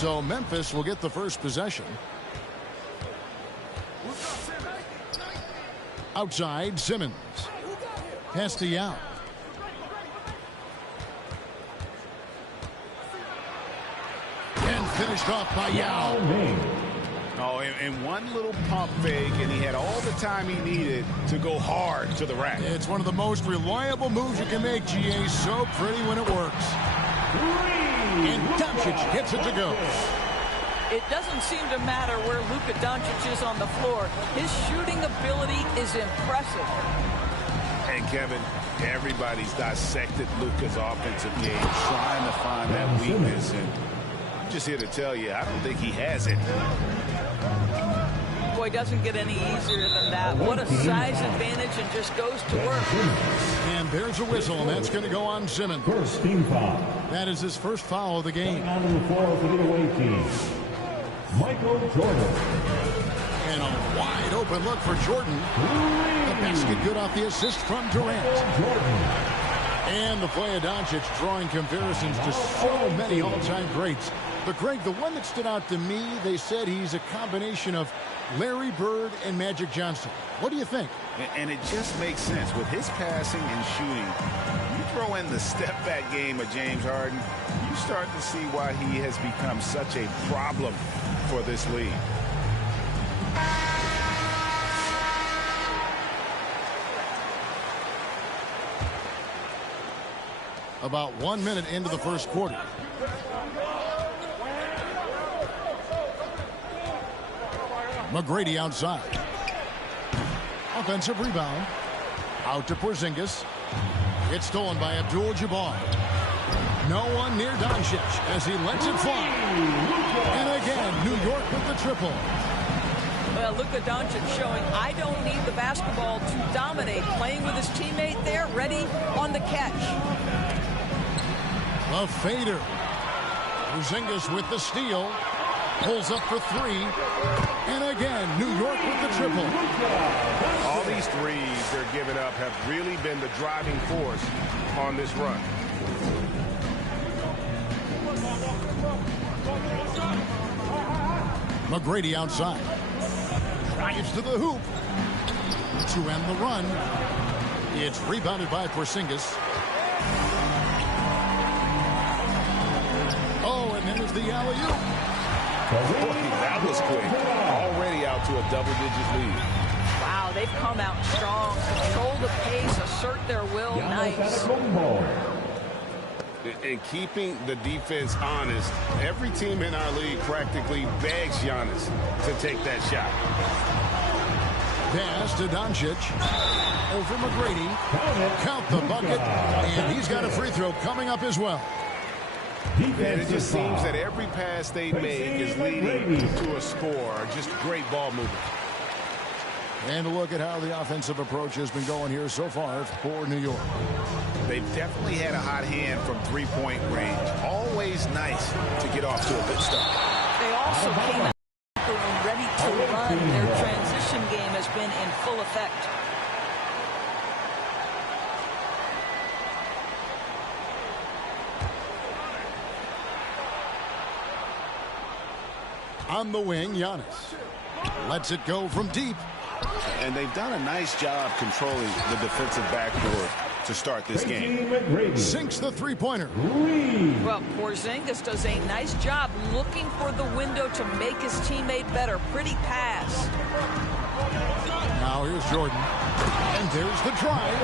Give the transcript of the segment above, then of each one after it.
So Memphis will get the first possession. Outside, Simmons. Pass to Yao. And finished off by Yao. Oh, and one little pump fake, and he had all the time he needed to go hard to the rack. It's one of the most reliable moves you can make, GA. So pretty when it works. And Doncic gets it to go. It doesn't seem to matter where Luka Doncic is on the floor. His shooting ability is impressive. And Kevin, everybody's dissected Luka's offensive game, trying to find that weakness. And I'm just here to tell you, I don't think he has it. Boy, it doesn't get any easier than that. What a size advantage, and just goes to work. And there's a whistle, and that's going to go on Simmons. First team foul. That is his first foul of the game. On the floor for the away team, Michael Jordan. And a wide open look for Jordan. The basket good off the assist from Durant. And the play of Doncic drawing comparisons to so many all-time greats. But Greg, the one that stood out to me, they said he's a combination of Larry Bird and Magic Johnson. What do you think? And it just makes sense. With his passing and shooting, you throw in the step-back game of James Harden, you start to see why he has become such a problem for this league. About 1 minute into the first quarter. McGrady outside. Offensive rebound. Out to Porzingis. It's stolen by Abdul-Jabbar. No one near Doncic as he lets it fly. And again, New York with the triple. Well, Luka Doncic showing I don't need the basketball to dominate. Playing with his teammate there, ready on the catch. The fader. Porzingis with the steal. Pulls up for three. And again, New York with the triple. All these threes they're giving up have really been the driving force on this run. McGrady outside. Drives to the hoop. To end the run. It's rebounded by Porzingis. Oh, and there's the alley-oop. That was quick. Already out to a double-digit lead. Wow, they've come out strong. Control the pace, assert their will. Nice. And keeping the defense honest, every team in our league practically begs Giannis to take that shot. Pass to Doncic. Over McGrady. Count the bucket. And he's got a free throw coming up as well. And it just seems that every pass they make is leading to a score. Just great ball movement. And a look at how the offensive approach has been going here so far for New York. They've definitely had a hot hand from three-point range. Always nice to get off to a good start. They also came out ready to run. Their transition game has been in full effect. On the wing, Giannis lets it go from deep. And they've done a nice job controlling the defensive backboard to start this game. Sinks the three-pointer. Well, Porzingis does a nice job looking for the window to make his teammate better. Pretty pass. Now here's Jordan. And there's the drive.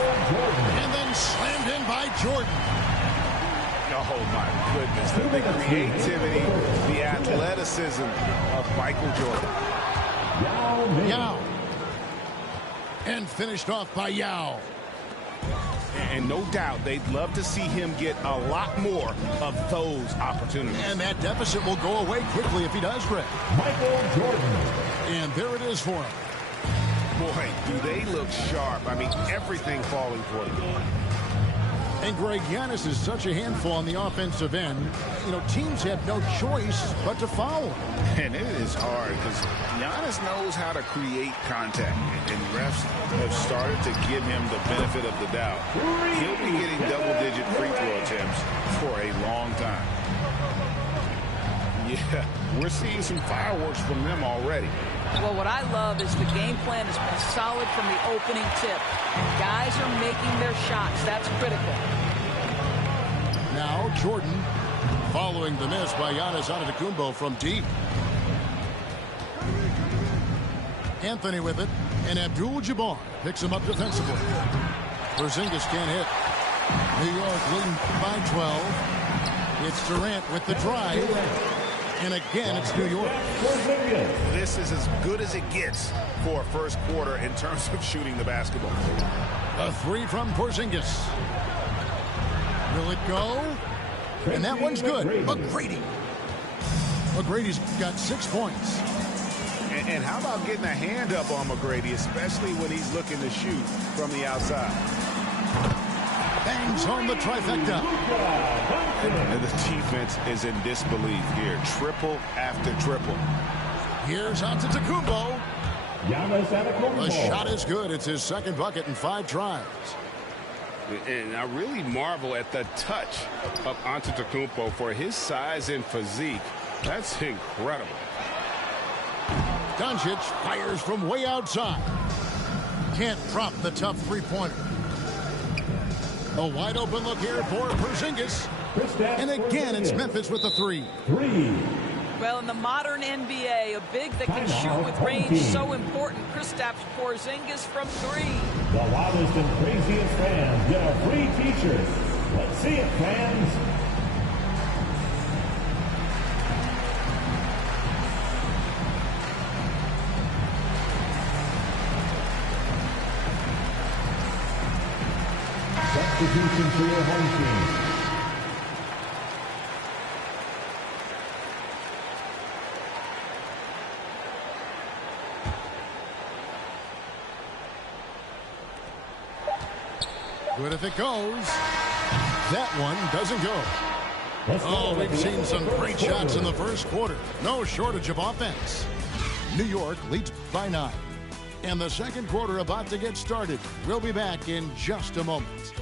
And then slammed in by Jordan. Oh, my goodness. The creativity, the athleticism of Michael Jordan. Yao. And finished off by Yao. And no doubt they'd love to see him get a lot more of those opportunities. And that deficit will go away quickly if he does, Greg. Michael Jordan. And there it is for him. Boy, do they look sharp. I mean, everything falling for them. And Greg, Giannis is such a handful on the offensive end. You know, teams have no choice but to foul him. And it is hard because Giannis knows how to create contact. And refs have started to give him the benefit of the doubt. He'll be getting double-digit free throw attempts for a long time. Yeah, we're seeing some fireworks from them already. Well, what I love is the game plan has been solid from the opening tip. Guys are making their shots. That's critical. Now Jordan following the miss by Giannis Antetokounmpo from deep. Anthony with it, and Abdul-Jabbar picks him up defensively. Porzingis can't hit. New York leading by 12. It's Durant with the drive. And again, it's New York. This is as good as it gets for a first quarter in terms of shooting the basketball. A three from Porzingis. Will it go? And that one's good. McGrady. McGrady's got 6 points. And how about getting a hand up on McGrady, especially when he's looking to shoot from the outside? Bangs home the trifecta. And the defense is in disbelief here. Triple after triple. Here's Antetokounmpo. Giannis Antetokounmpo. The shot is good. It's his second bucket in 5 tries. And I really marvel at the touch of Antetokounmpo for his size and physique. That's incredible. Doncic fires from way outside. Can't drop the tough three-pointer. A wide open look here for Porzingis. And again, it's Memphis with the three. Well, in the modern NBA, a big that can shoot with range so important. Kristaps Porzingis from 3. The loudest and craziest fans get a free t-shirt. Let's see it, fans. Substitution for your home team. Good if it goes. That one doesn't go. Oh, we've seen some great shots in the first quarter. No shortage of offense. New York leads by 9. And the second quarter about to get started. We'll be back in just a moment.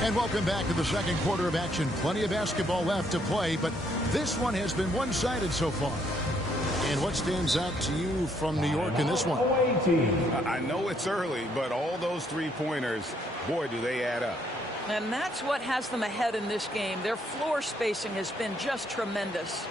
And welcome back to the second quarter of action. Plenty of basketball left to play, but this one has been one-sided so far. And what stands out to you from New York in this one? I know it's early, but all those three-pointers, boy, do they add up. And that's what has them ahead in this game. Their floor spacing has been just tremendous.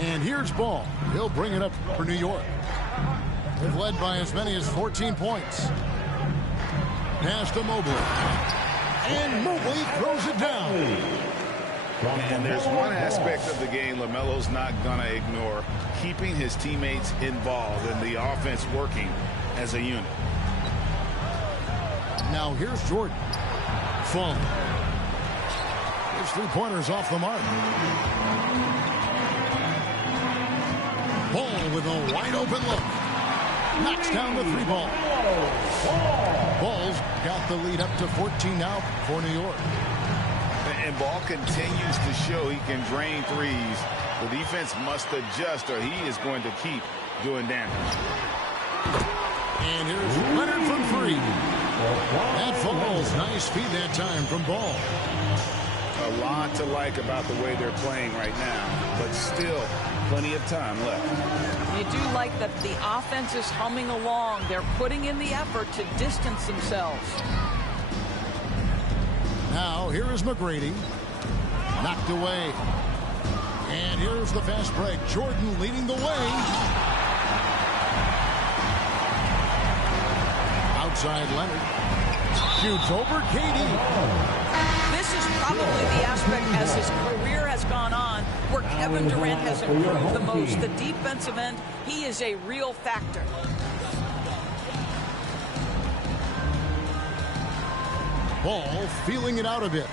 And here's Ball. He'll bring it up for New York. They've led by as many as 14 points. Pass to Mobley. And Mobley throws it down. And there's one aspect of the game LaMelo's not going to ignore, keeping his teammates involved and the offense working as a unit. Now here's Jordan. Falling. His three-pointers off the mark. Ball with a wide-open look. Knocks down the three ball. Ball's got the lead up to 14 now for New York. And Ball continues to show he can drain threes. The defense must adjust or he is going to keep doing damage. And here's Leonard from 3. That falls. Nice feed that time from Ball. A lot to like about the way they're playing right now, but still plenty of time left. You do like that the offense is humming along. They're putting in the effort to distance themselves. Now here is McGrady. Knocked away. And here's the fast break. Jordan leading the way. Outside Leonard. Shoots over KD. This is probably the aspect as his career has gone on where Kevin Durant has improved the most. The defensive end, he is a real factor. Ball feeling it out a bit.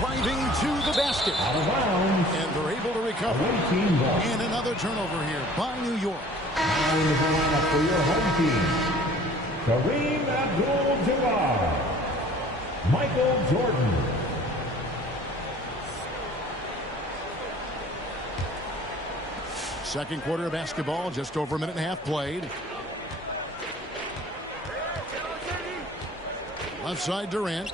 Driving to the basket. Out of bounds. And they're able to recover. And another turnover here by New York. And the lineup for your home team, Kareem Abdul-Jabbar, Michael Jordan. Second quarter of basketball, just over a minute and a half played. Left side Durant.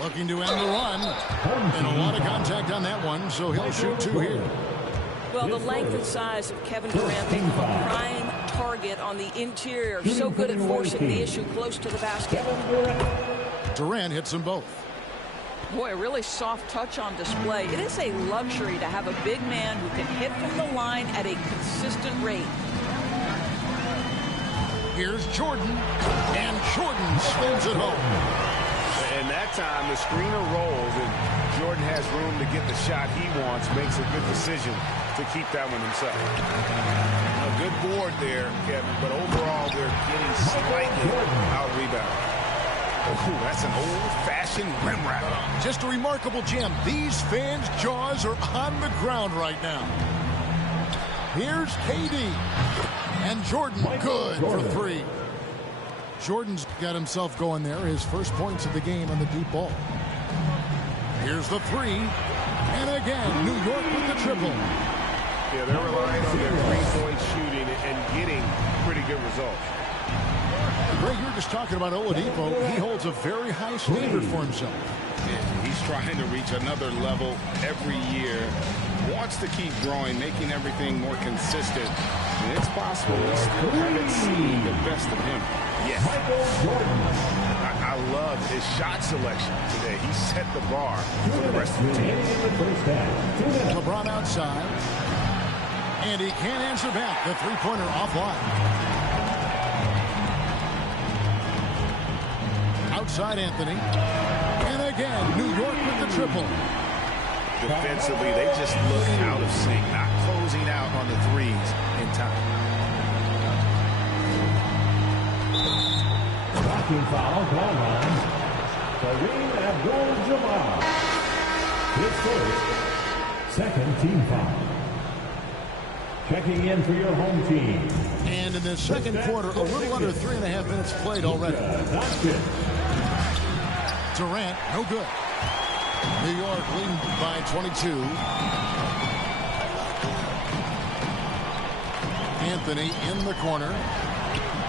Looking to end the run. And a lot of contact on that one, so he'll shoot two here. Well, the length and size of Kevin Durant makes him a prime target on the interior. So good at forcing the issue close to the basket. Durant hits them both. Boy, a really soft touch on display. It is a luxury to have a big man who can hit from the line at a consistent rate. Here's Jordan, and Jordan swings it home. And that time, the screener rolls, and Jordan has room to get the shot he wants, makes a good decision to keep that one himself. A good board there, Kevin, but overall, they're getting slightly out-rebounded. Oh, that's an old-fashioned rim wrap. Just a remarkable jam. These fans' jaws are on the ground right now. Here's KD. And Jordan, good for three. Jordan's got himself going there. His first points of the game on the deep ball. Here's the three. And again, New York with the triple. Yeah, they're relying on their three-point shooting and getting pretty good results. Greg, you were just talking about Oladipo. He holds a very high standard for himself. Yeah, he's trying to reach another level every year. Wants to keep growing, making everything more consistent. And it's possible we still haven't seen the best of him. Yes. I love his shot selection today. He set the bar for the rest of the team. LeBron outside. And he can't answer back. The three-pointer offline. Outside Anthony. And again, New York with the triple. Defensively, they just look out of sync, not closing out on the threes in time. Blocking foul, goal line, Kareem Abdul-Jabbar. His first, second team foul. Checking in for your home team. And in the second quarter, a little under 3.5 minutes played already. Durant, no good. New York leading by 22. Anthony in the corner.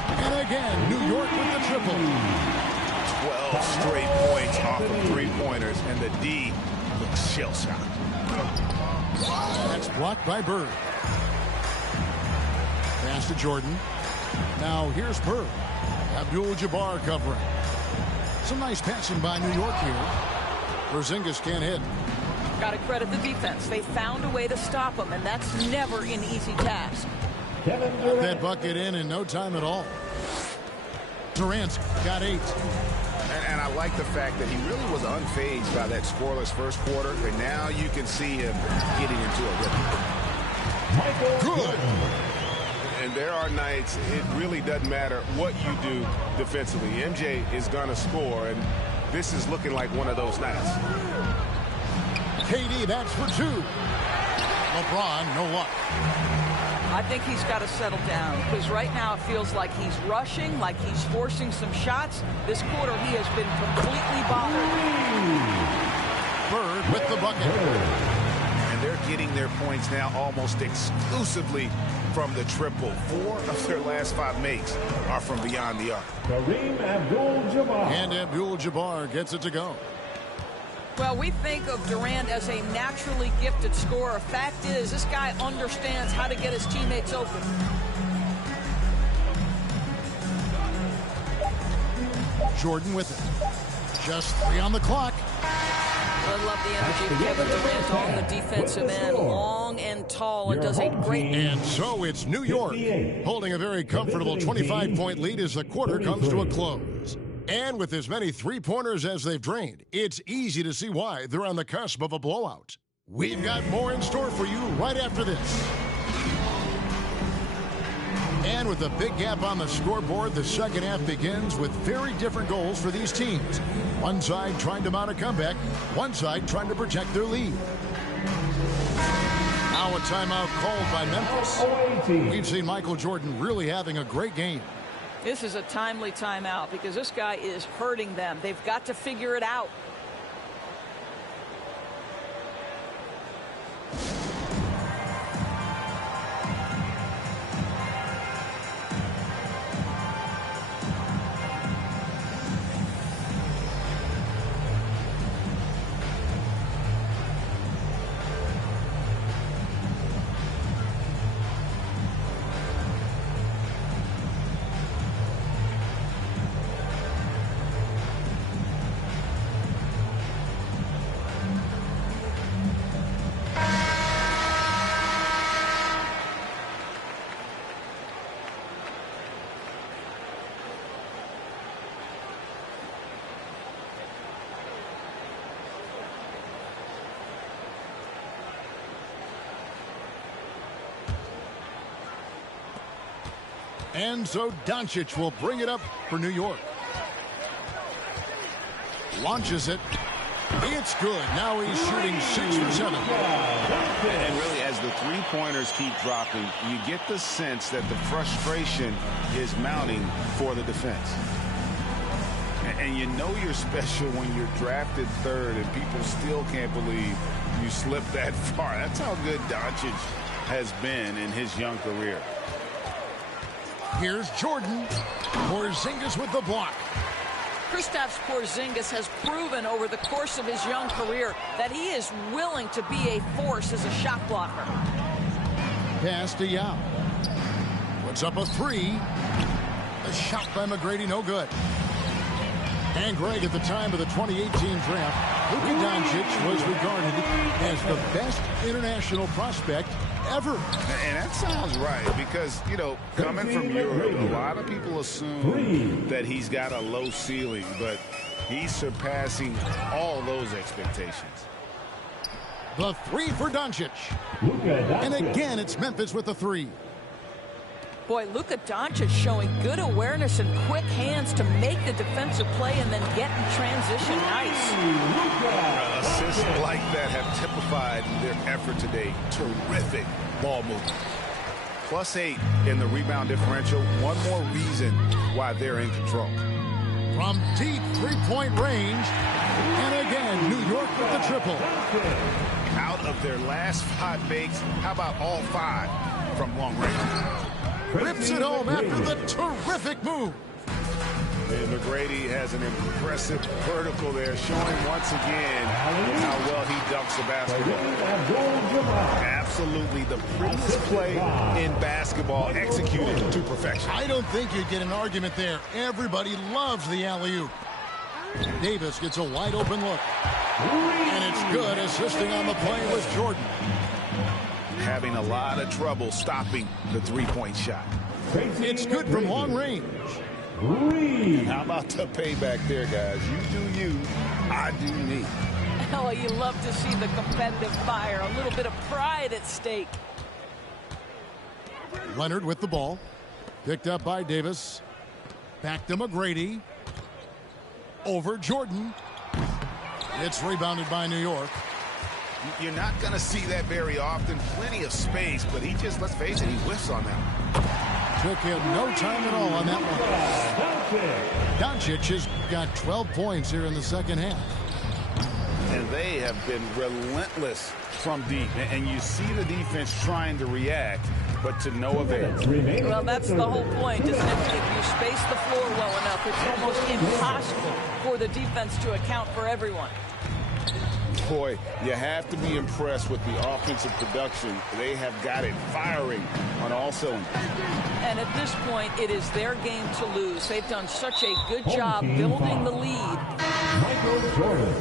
And again, New York with the triple. 12 straight points off of three-pointers, and the D looks shell-shocked. That's blocked by Bird. Pass to Jordan. Now here's Bird. Abdul-Jabbar covering. Some nice passing by New York here. Porzingis can't hit. Got to credit the defense. They found a way to stop him, and that's never an easy task. Got that bucket in no time at all. Durant's got 8. And I like the fact that he really was unfazed by that scoreless first quarter, and now you can see him getting into a rhythm. Good. And there are nights it really doesn't matter what you do defensively. MJ is going to score, and this is looking like one of those nights. KD, that's for 2. LeBron, no luck. I think he's got to settle down because right now it feels like he's rushing, like he's forcing some shots. This quarter he has been completely bothered. Bird with the bucket. And they're getting their points now almost exclusively from the triple. 4 of their last 5 makes are from beyond the arc. Kareem Abdul-Jabbar. And Abdul-Jabbar gets it to go. Well, we think of Durant as a naturally gifted scorer. Fact is, this guy understands how to get his teammates open. Jordan with it. Just 3 on the clock. I love the energy of Kevin Durant on the defensive end. Long and tall. It does a great... And so it's New York holding a very comfortable 25-point lead as the quarter comes to a close. And with as many three-pointers as they've drained, it's easy to see why they're on the cusp of a blowout. We've got more in store for you right after this. And with a big gap on the scoreboard, the second half begins with very different goals for these teams. One side trying to mount a comeback, one side trying to protect their lead. Now a timeout called by Memphis. We've seen Michael Jordan really having a great game. This is a timely timeout because this guy is hurting them. They've got to figure it out. And so Doncic will bring it up for New York. Launches it. It's good. Now he's shooting 6 for 7. And really, as the three-pointers keep dropping, you get the sense that the frustration is mounting for the defense. And you know you're special when you're drafted third and people still can't believe you slipped that far. That's how good Doncic has been in his young career. Here's Jordan. Porzingis with the block. Kristaps Porzingis has proven over the course of his young career that he is willing to be a force as a shot blocker. Pass to Yao. Puts up a 3. The shot by McGrady, no good. And Greg, at the time of the 2018 draft, Luka Doncic was regarded as the best international prospect ever. And that sounds right because, you know, coming from Europe, a lot of people assume that he's got a low ceiling, but he's surpassing all those expectations. The 3 for Doncic. And again, it's Memphis with the 3. Boy, Luka Doncic showing good awareness and quick hands to make the defensive play and then get in transition. Nice. Assists like that have typified their effort today. Terrific ball movement. +8 in the rebound differential. One more reason why they're in control. From deep three-point range. And again, New York with the triple. Out of their last 5 makes, how about all 5 from long range? Rips it home after the terrific move. And McGrady has an impressive vertical there, showing once again how well he dunks the basketball. Absolutely the prettiest play in basketball, executed to perfection. I don't think you'd get an argument there. Everybody loves the alley-oop. Davis gets a wide open look. And it's good. Assisting on the play was Jordan. Having a lot of trouble stopping the three-point shot. It's good from long range. How about the payback there, guys? You do you, I do me. Oh, you love to see the competitive fire. A little bit of pride at stake. Leonard with the ball. Picked up by Davis. Back to McGrady. Over Jordan. It's rebounded by New York. You're not going to see that very often. Plenty of space, but he just, let's face it, he whiffs on that. Took him no time at all on that one. Doncic has got 12 points here in the second half. And they have been relentless from deep. And you see the defense trying to react, but to no avail. Well, that's the whole point, isn't it? If you space the floor well enough, it's almost impossible for the defense to account for everyone. Boy, you have to be impressed with the offensive production. They have got it firing on all cylinders. And at this point, it is their game to lose. They've done such a good job building the lead. Michael Jordan.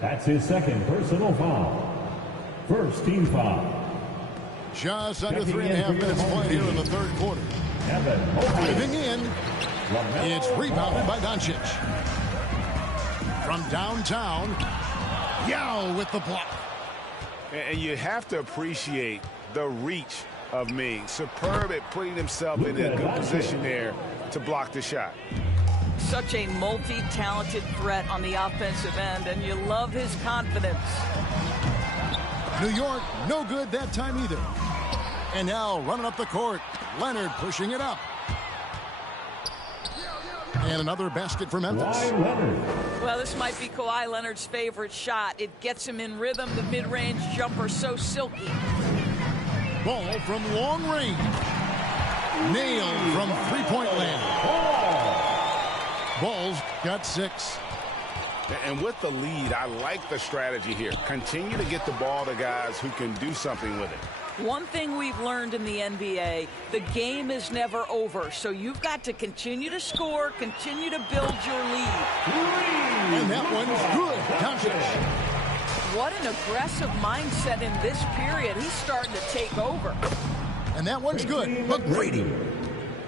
That's his second personal foul. First team foul. Just under 3.5 minutes played here in the third quarter. Diving in, It's rebounded by Doncic. From downtown, Yao with the block. And you have to appreciate the reach of Ming. Superb at putting himself in a good position there to block the shot. Such a multi-talented threat on the offensive end, and you love his confidence. New York, no good that time either. And now running up the court, Leonard pushing it up. And another basket for Memphis. Well, this might be Kawhi Leonard's favorite shot. It gets him in rhythm. The mid-range jumper so silky. Ball from long range. Nailed from three-point land. Ball's got 6. And with the lead, I like the strategy here. Continue to get the ball to guys who can do something with it. One thing we've learned in the NBA, the game is never over. So you've got to continue to score, continue to build your lead. And that one's good. Doncic. What an aggressive mindset in this period. He's starting to take over. And that one's good. McGrady.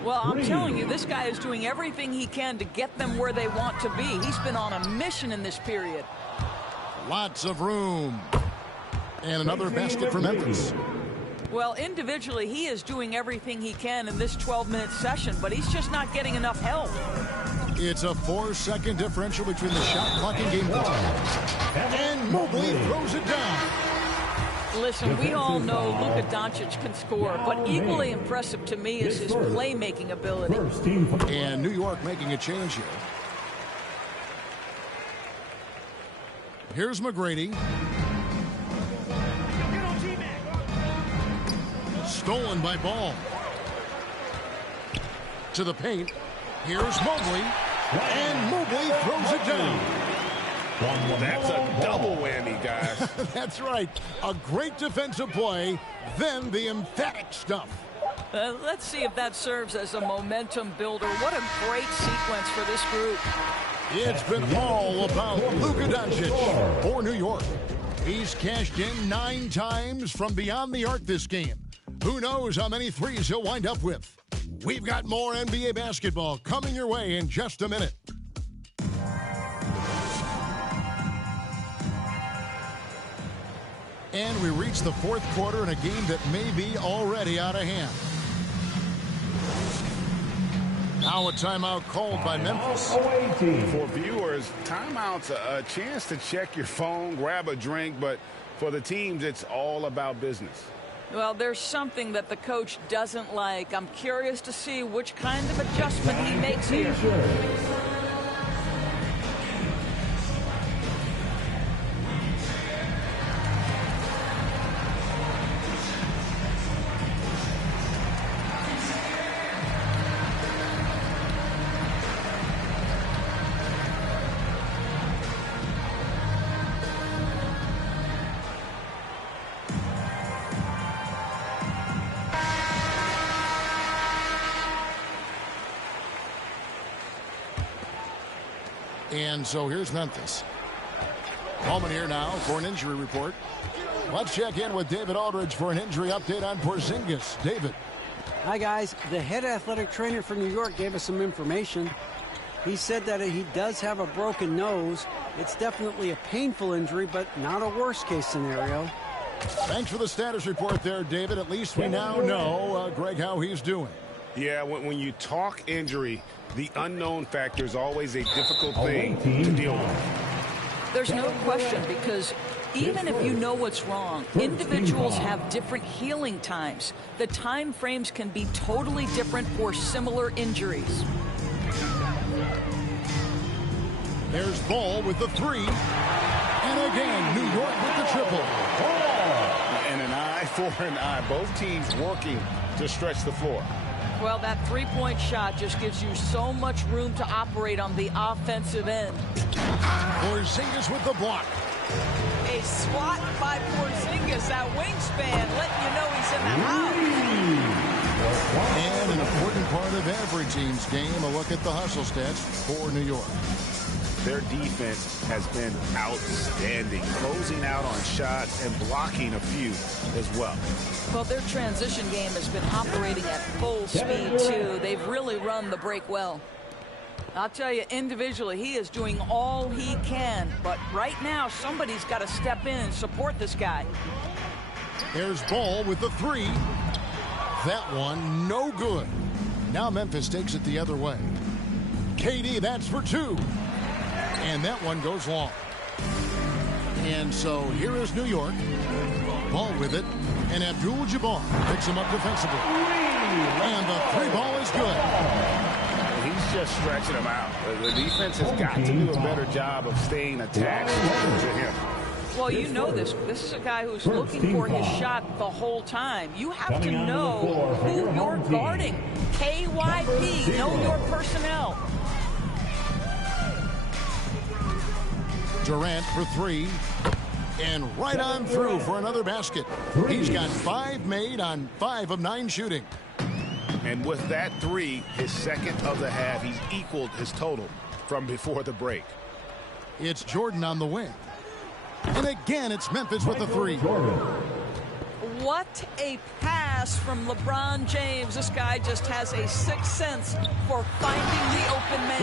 Well, I'm telling you, this guy is doing everything he can to get them where they want to be. He's been on a mission in this period. Lots of room. And another basket for Memphis. Well, individually, he is doing everything he can in this 12-minute session, but he's just not getting enough help. It's a 4-second differential between the shot clock and game clock. And Mobley throws it down. Listen, we all know Luka Doncic can score, but equally impressive to me is his playmaking ability. And New York making a change here. Here's McGrady. Stolen by Ball. To the paint. Here's Mobley. And Mobley throws it down. That's a double whammy, guys. That's right. A great defensive play, then the emphatic stuff. Let's see if that serves as a momentum builder. What a great sequence for this group. It's been all about Luka Doncic for New York. He's cashed in 9 times from beyond the arc this game. Who knows how many threes he'll wind up with? We've got more NBA basketball coming your way in just a minute. And we reach the 4th quarter in a game that may be already out of hand. Now a timeout called by Memphis. For viewers, timeout's a chance to check your phone, grab a drink, but for the teams, it's all about business. Well, there's something that the coach doesn't like. I'm curious to see which kind of adjustment he makes here. And so here's Memphis. Coleman here now for an injury report. Let's check in with David Aldridge for an injury update on Porzingis. David. Hi, guys. The head athletic trainer for New York gave us some information. He said that he does have a broken nose. It's definitely a painful injury, but not a worst-case scenario. Thanks for the status report there, David. At least we now know, Greg, how he's doing. Yeah, when you talk injury, the unknown factor is always a difficult thing to deal with. There's no question, because even if you know what's wrong, individuals have different healing times. The time frames can be totally different for similar injuries. There's Ball with the 3. And again, New York with the triple. And an eye for an eye. Both teams working to stretch the floor. Well, that three-point shot just gives you so much room to operate on the offensive end. Porzingis with the block. A swat by Porzingis, that wingspan, letting you know he's in the house. And an important part of every team's game, a look at the hustle stats for New York. Their defense has been outstanding, closing out on shots and blocking a few as well. Well, their transition game has been operating at full speed, too. They've really run the break well. I'll tell you, individually, he is doing all he can. But right now, somebody's got to step in and support this guy. There's Ball with the 3. That one, no good. Now Memphis takes it the other way. KD, that's for 2. And that one goes long. And so here is New York. Ball with it. And Abdul-Jabbar picks him up defensively. And the 3 ball is good. He's just stretching him out. The defense has got to do a better job of staying attached to him. Well, you know this. This is a guy who's looking for his shot the whole time. You have to know who you're guarding. KYP, know your personnel. Durant for 3. And right on through for another basket. He's got 5 made on 5 of 9 shooting. And with that 3, his second of the half, he's equaled his total from before the break. It's Jordan on the wing. And again, it's Memphis with the 3. What a pass from LeBron James. This guy just has a sixth sense for finding the open man.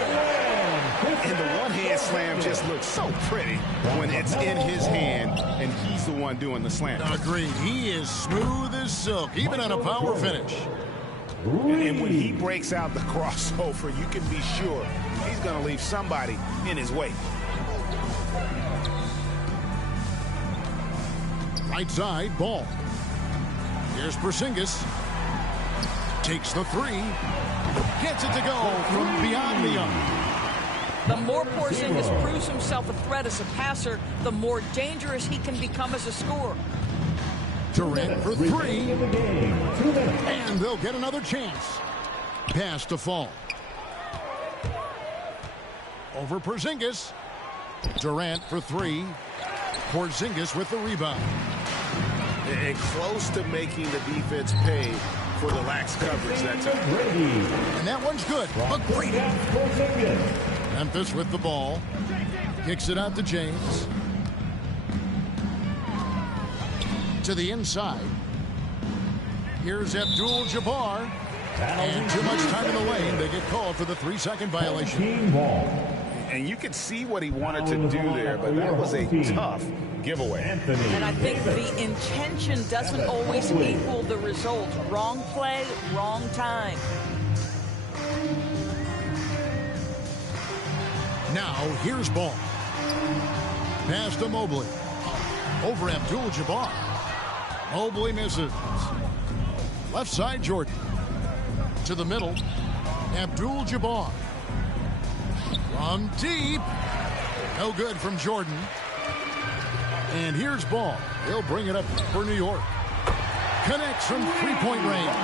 And the one-hand slam just looks so pretty when it's in his hand and he's the one doing the slam. Agreed. He is smooth as silk, even on a power finish. And when he breaks out the crossover, you can be sure he's going to leave somebody in his way. Right side, Ball. Here's Porzingis. Takes the 3. Gets it to go from beyond the arc. The more Porzingis proves himself a threat as a passer, the more dangerous he can become as a scorer. Durant for 3. And they'll get another chance. Pass to Fall. Over Porzingis. Durant for 3. Porzingis with the rebound. And close to making the defense pay for the lax coverage that time. And that one's good. McGrady. Memphis with the ball. Kicks it out to James. To the inside. Here's Abdul-Jabbar. And too much time in the lane. They get called for the 3-second violation. And you could see what he wanted to do there, but that was a tough giveaway. And I think the intention doesn't always equal the result. Wrong play, wrong time. Now, here's Ball. Pass to Mobley. Over Abdul-Jabbar. Mobley misses. Left side, Jordan. To the middle. Abdul-Jabbar. From deep. No good from Jordan. And here's Ball. He'll bring it up for New York. Connects from three-point range.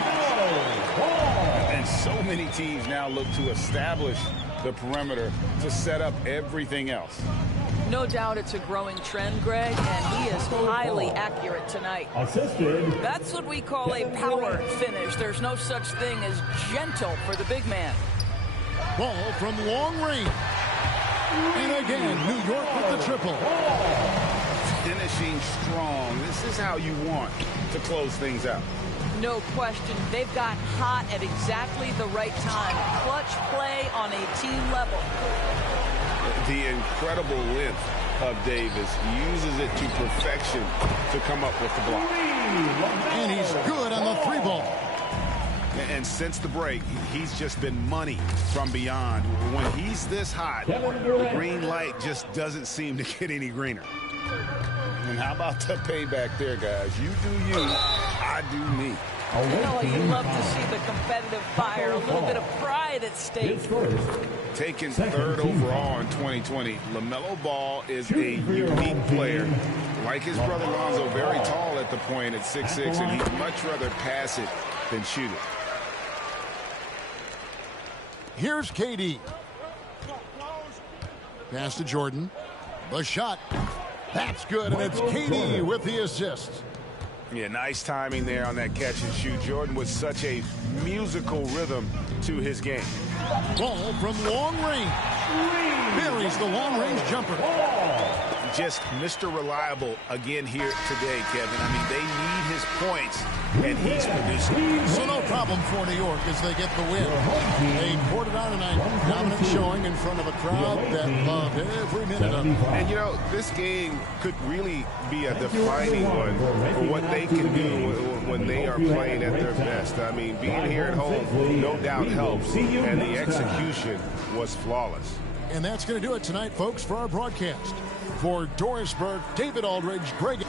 And so many teams now look to establish the perimeter to set up everything else. No doubt it's a growing trend, Greg, and he is highly accurate tonight. That's what we call a power finish. There's no such thing as gentle for the big man. Ball from long range. And again, New York with the triple. Finishing strong. This is how you want to close things out. No question. They've got hot at exactly the right time. Clutch play on a team level. The incredible length of Davis uses it to perfection to come up with the block. And he's good on the 3-ball. And since the break, he's just been money from beyond. When he's this hot, the green light just doesn't seem to get any greener. And how about the payback there, guys? You do you, I do me. You know, you love to see the competitive fire, a little bit of pride at stake. Taken third overall in 2020, LaMelo Ball is a unique player. Like his brother Lonzo, very tall at the point at 6'6", and he'd much rather pass it than shoot it. Here's KD. Pass to Jordan. The shot. That's good, and it's KD with the assist. Yeah, nice timing there on that catch and shoot. Jordan with such a musical rhythm to his game. Ball from long range. Buries the long-range jumper. Just Mr. Reliable again here today, Kevin. I mean, they need his points and he's producing. So no problem for New York as they get the win. They poured it on tonight. Dominant showing in front of a crowd that loved every minute of it. And, you know, this game could really be a defining one for what they can do when they are playing at their best. I mean, being here at home no doubt helps, and the execution was flawless. And that's going to do it tonight, folks, for our broadcast. For Doris Burke, David Aldridge, Greg...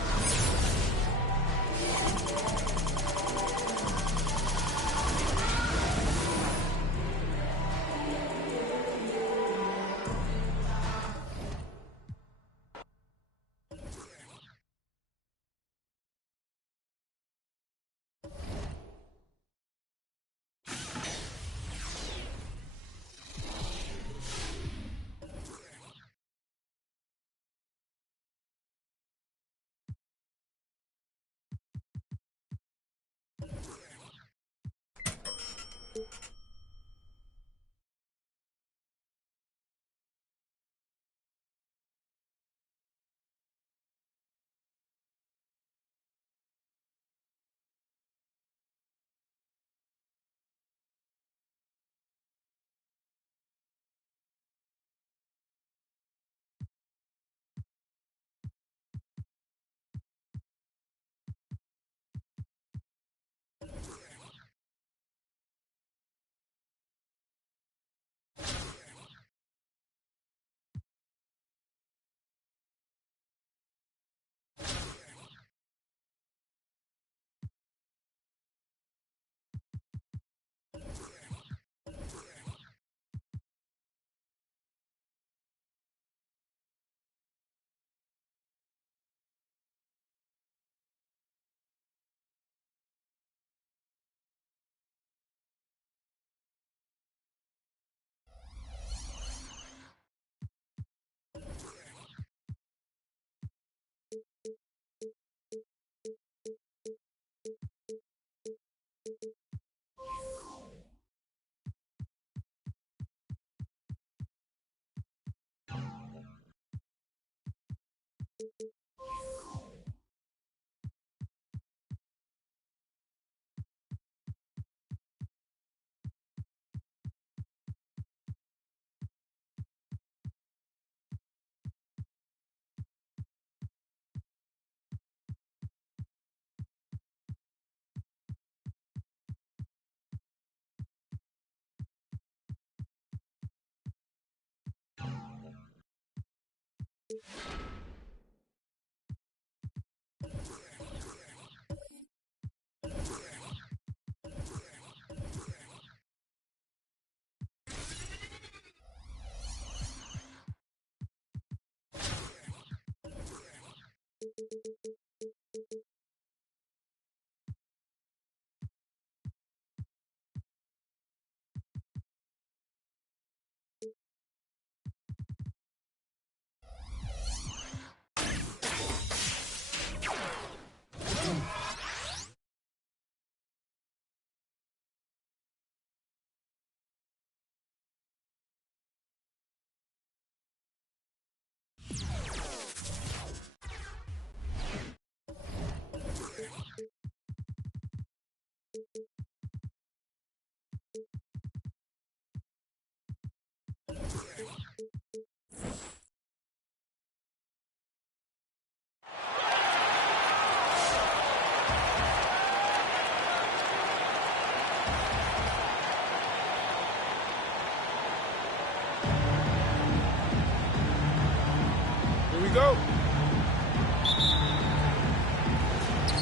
Go.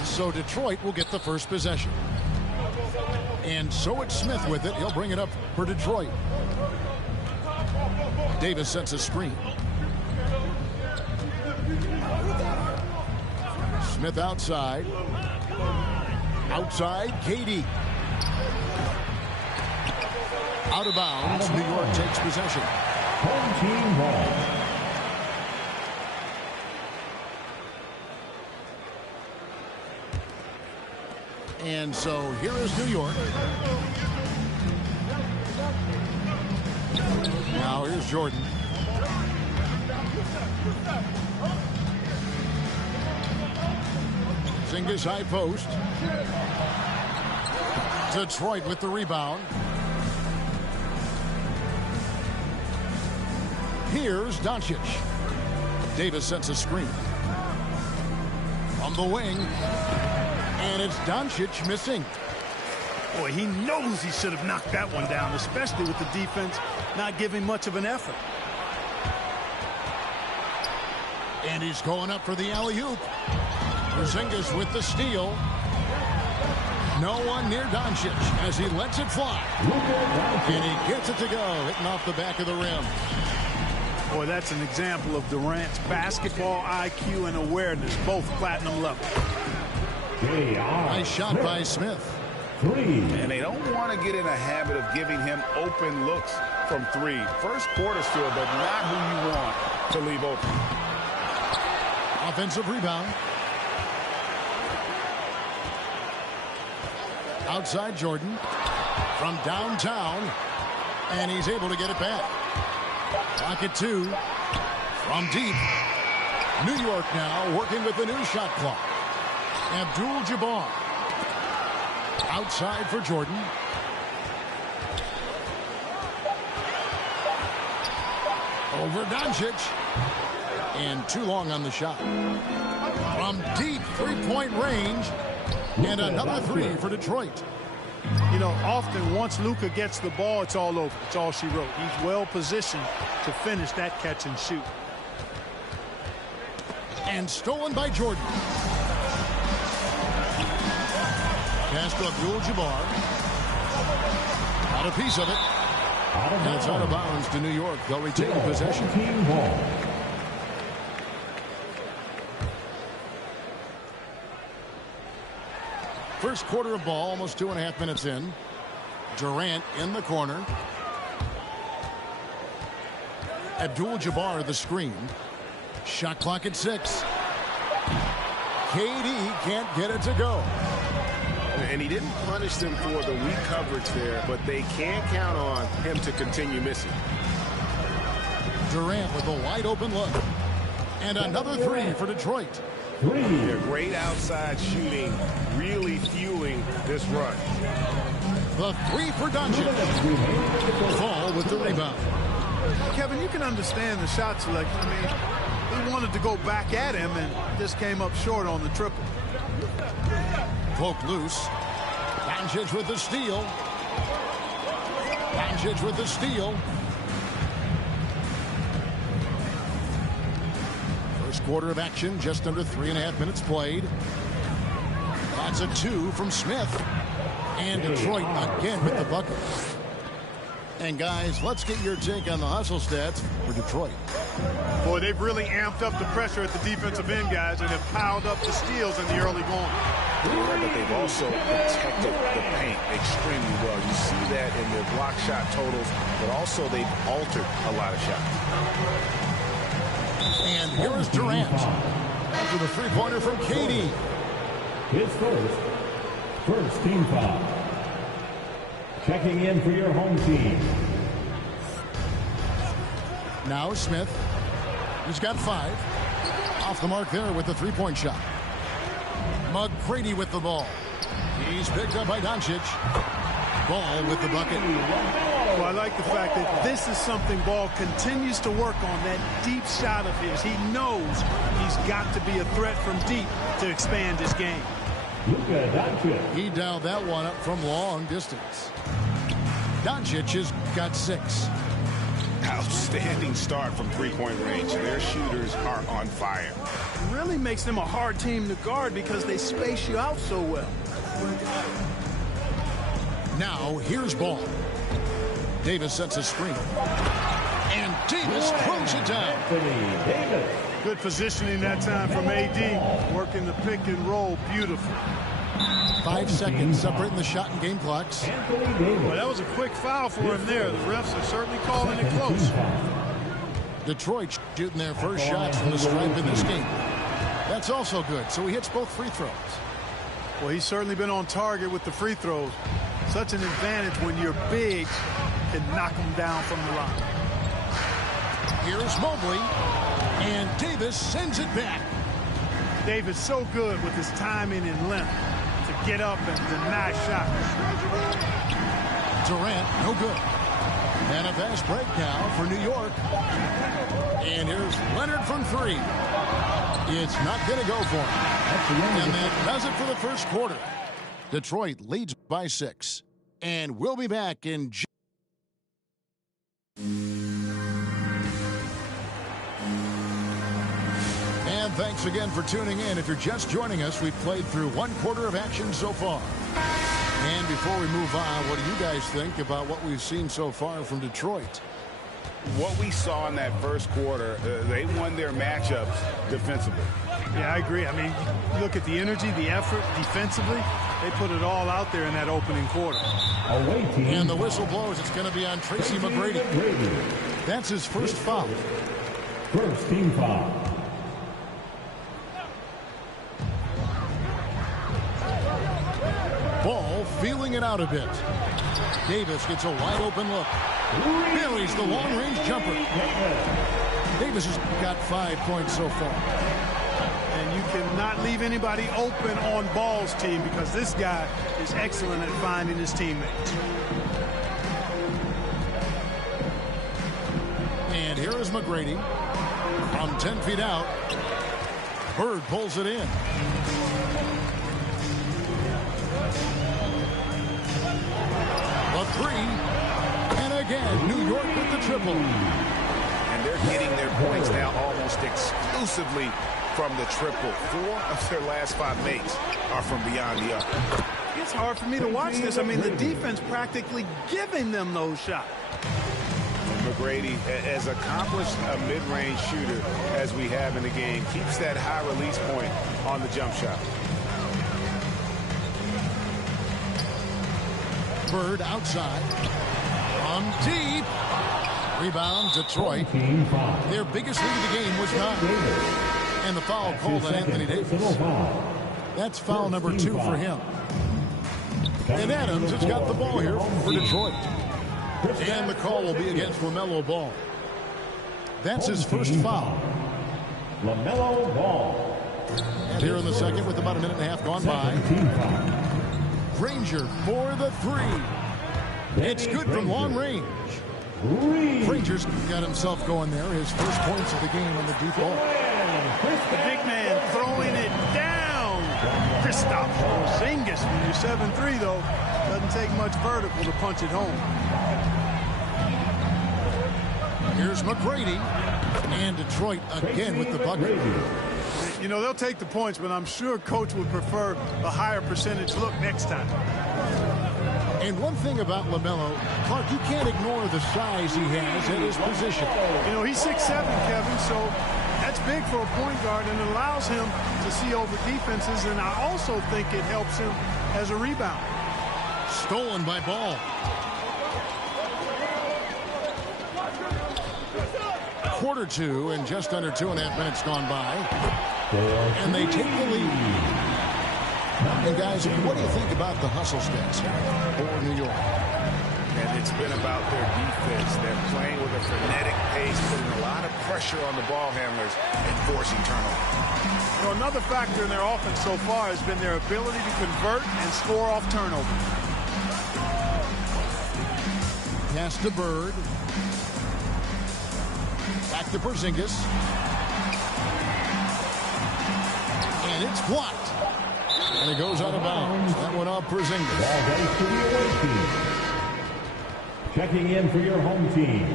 So Detroit will get the first possession. And so it's Smith with it. He'll bring it up for Detroit. Davis sets a screen. Smith outside. Outside, KD. Out of bounds. New York takes possession. Home team ball. And so here is New York. Now here's Jordan. Zingas high post. Detroit with the rebound. Here's Doncic. Davis sets a screen. On the wing. And it's Doncic missing. Boy, he knows he should have knocked that one down, especially with the defense not giving much of an effort. And he's going up for the alley-oop. Porzingis with the steal. No one near Doncic as he lets it fly. And he gets it to go, hitting off the back of the rim. Boy, that's an example of Durant's basketball IQ and awareness, both platinum level. Nice shot by Smith. And they don't want to get in a habit of giving him open looks from three. First quarter's field, but not who you want to leave open. Offensive rebound. Outside Jordan from downtown, and he's able to get it back. Pocket two from deep. New York now working with the new shot clock. Abdul-Jabbar outside for Jordan. Over Doncic. And too long on the shot. From deep three-point range. And another three for Detroit. You know, often once Luka gets the ball, it's all over. It's all she wrote. He's well positioned to finish that catch and shoot. And stolen by Jordan. Pass to Abdul-Jabbar. Got a piece of it. And it's out of bounds to New York. They'll retain possession. First quarter of ball, almost 2.5 minutes in. Durant in the corner. Abdul-Jabbar the screen. Shot clock at 6. KD can't get it to go. And he didn't punish them for the weak coverage there, but they can't count on him to continue missing. Durant with a wide open look. And another three for Detroit. They're great outside shooting, really fueling this run. The three for Doncic. Fall with the rebound. Kevin, you can understand the shot selection. I mean, he wanted to go back at him and just came up short on the triple. Poke loose. Doncic with the steal. Doncic with the steal. First quarter of action, just under 3.5 minutes played. That's a 2 from Smith. And Detroit again with the bucket. And guys, let's get your take on the hustle stats for Detroit. Boy, they've really amped up the pressure at the defensive end, guys, and have piled up the steals in the early going. Yeah, but they've also protected the paint extremely well. You see that in their block shot totals, but also they've altered a lot of shots. And here is Durant after the three-pointer from KD. His first team foul. Checking in for your home team. Now Smith. He's got 5. Off the mark there with the three-point shot. McGrady with the ball. He's picked up by Doncic. Ball with the bucket. Well, I like the fact that this is something Ball continues to work on, that deep shot of his. He knows he's got to be a threat from deep to expand his game. Luka Doncic. He dialed that one up from long distance. Doncic has got 6. Outstanding start from three-point range. Their shooters are on fire. It really makes them a hard team to guard because they space you out so well. Now here's Ball. Davis sets a screen. And Davis throws it down. Davis. Good positioning that time from AD. Working the pick and roll beautiful. 5 seconds separating the shot and game clocks. Well, that was a quick foul for him there. The refs are certainly calling it close. Detroit shooting their first shots from the stripe in this game. That's also good. So he hits both free throws. Well, he's certainly been on target with the free throws. Such an advantage when your bigs can knock them down from the line. Here's Mobley. And Davis sends it back. Davis so good with his timing and length to get up and deny shots. Durant, no good. And a fast break now for New York. And here's Leonard from three. It's not going to go for him. And that does it for the first quarter. Detroit leads by 6. And we'll be back in And thanks again for tuning in. If you're just joining us, we've played through one quarter of action so far. And before we move on, what do you guys think about what we've seen so far from Detroit? What we saw in that first quarter, they won their matchups defensively. Yeah, I agree. I mean, you look at the energy, the effort defensively. They put it all out there in that opening quarter. And the whistle blows. It's going to be on Tracy McGrady. That's his first foul. First team foul. Ball feeling it out a bit. Davis gets a wide open look. Buries the long-range jumper. Davis has got 5 points so far. And you cannot leave anybody open on balls, team, because this guy is excellent at finding his teammates. And here is McGrady from 10 feet out. Bird pulls it in. A three. And again, New York with the triple. And they're getting their points now almost exclusively from the triple. 4 of their last 5 makes are from beyond the arc. It's hard for me to watch this. I mean, the defense practically giving them those shots. McGrady, as accomplished a mid-range shooter as we have in the game, keeps that high release point on the jump shot. Bird outside. From deep. Rebound, Detroit. Their biggest lead of the game was 9. And the foul called on Anthony Davis. That's foul number 2 for him. And Adams has got the ball here for Detroit. And the call will be against LaMelo Ball. That's his first foul. LaMelo Ball. And here in the second with about a minute and a half gone by. Granger for the 3. It's good from long range. Granger's got himself going there. His first points of the game on the deep ball. The big man throwing it down. Kristaps Porzingis when you're 7'3", though. Doesn't take much vertical to punch it home. Here's McGrady. And Detroit again with the bucket. You know, they'll take the points, but I'm sure coach would prefer a higher percentage look next time. And one thing about LaMelo, Clark, you can't ignore the size he has at his position. You know, he's 6'7", Kevin, so that's big for a point guard, and it allows him to see over defenses, and I also think it helps him as a rebounder. Stolen by Ball. Quarter 2 and just under 2.5 minutes gone by. And they take the lead. And guys, what do you think about the hustle stats for New York? And it's been about their defense. They're playing with a frenetic pace, putting a lot of pressure on the ball handlers and forcing turnovers. You know, another factor in their offense so far has been their ability to convert and score off turnovers. Pass to Bird. Back to Porzingis. And it's blocked. And it goes out of bounds. That went off Porzingis. Ball goes to the away team. Checking in for your home team,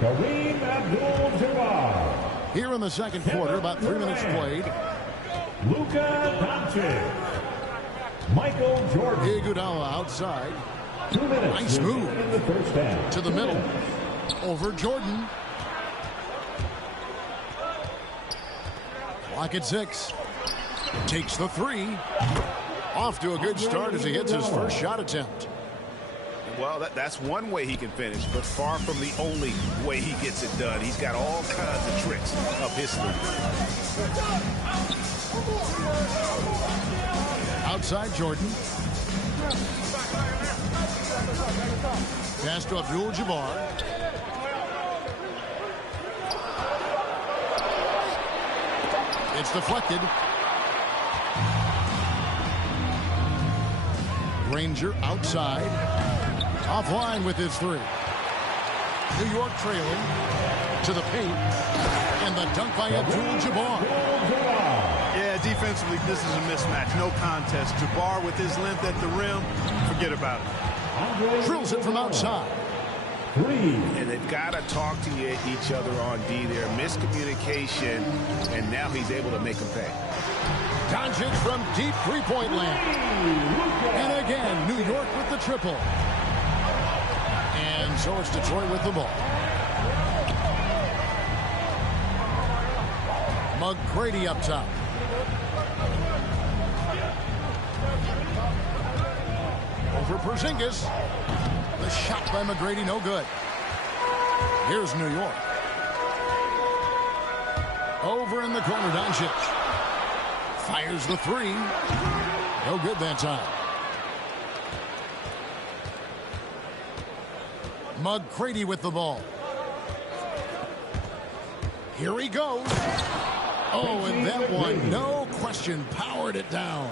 Kareem Abdul-Jabbar. Here in the second quarter, about 3 minutes played. Luka Doncic. Michael Jordan. Iguodala outside. 2 minutes. Nice move. In the first half. To the middle. Over Jordan. Clock at 6. Takes the 3. Off to a good start as he hits his first shot attempt. Well, that's one way he can finish, but far from the only way he gets it done. He's got all kinds of tricks up his sleeve. Outside Jordan. Pass to Abdul-Jabbar. It's deflected. Granger outside. Offline with his three. New York trailing to the paint. And the dunk by Abdul-Jabbar. Yeah, defensively, this is a mismatch. No contest. Jabbar with his length at the rim, forget about it. Drills it from outside. And they've got to talk to each other on D there. Miscommunication, and now he's able to make them pay. Doncic from deep three-point land. And again, New York with the triple. And so it's Detroit with the ball. McGrady up top. Over Porzingis. The shot by McGrady, no good. Here's New York. Over in the corner, Doncic. Fires the three. No good that time. McGrady with the ball. Here he goes. Oh, and that one, no question, powered it down.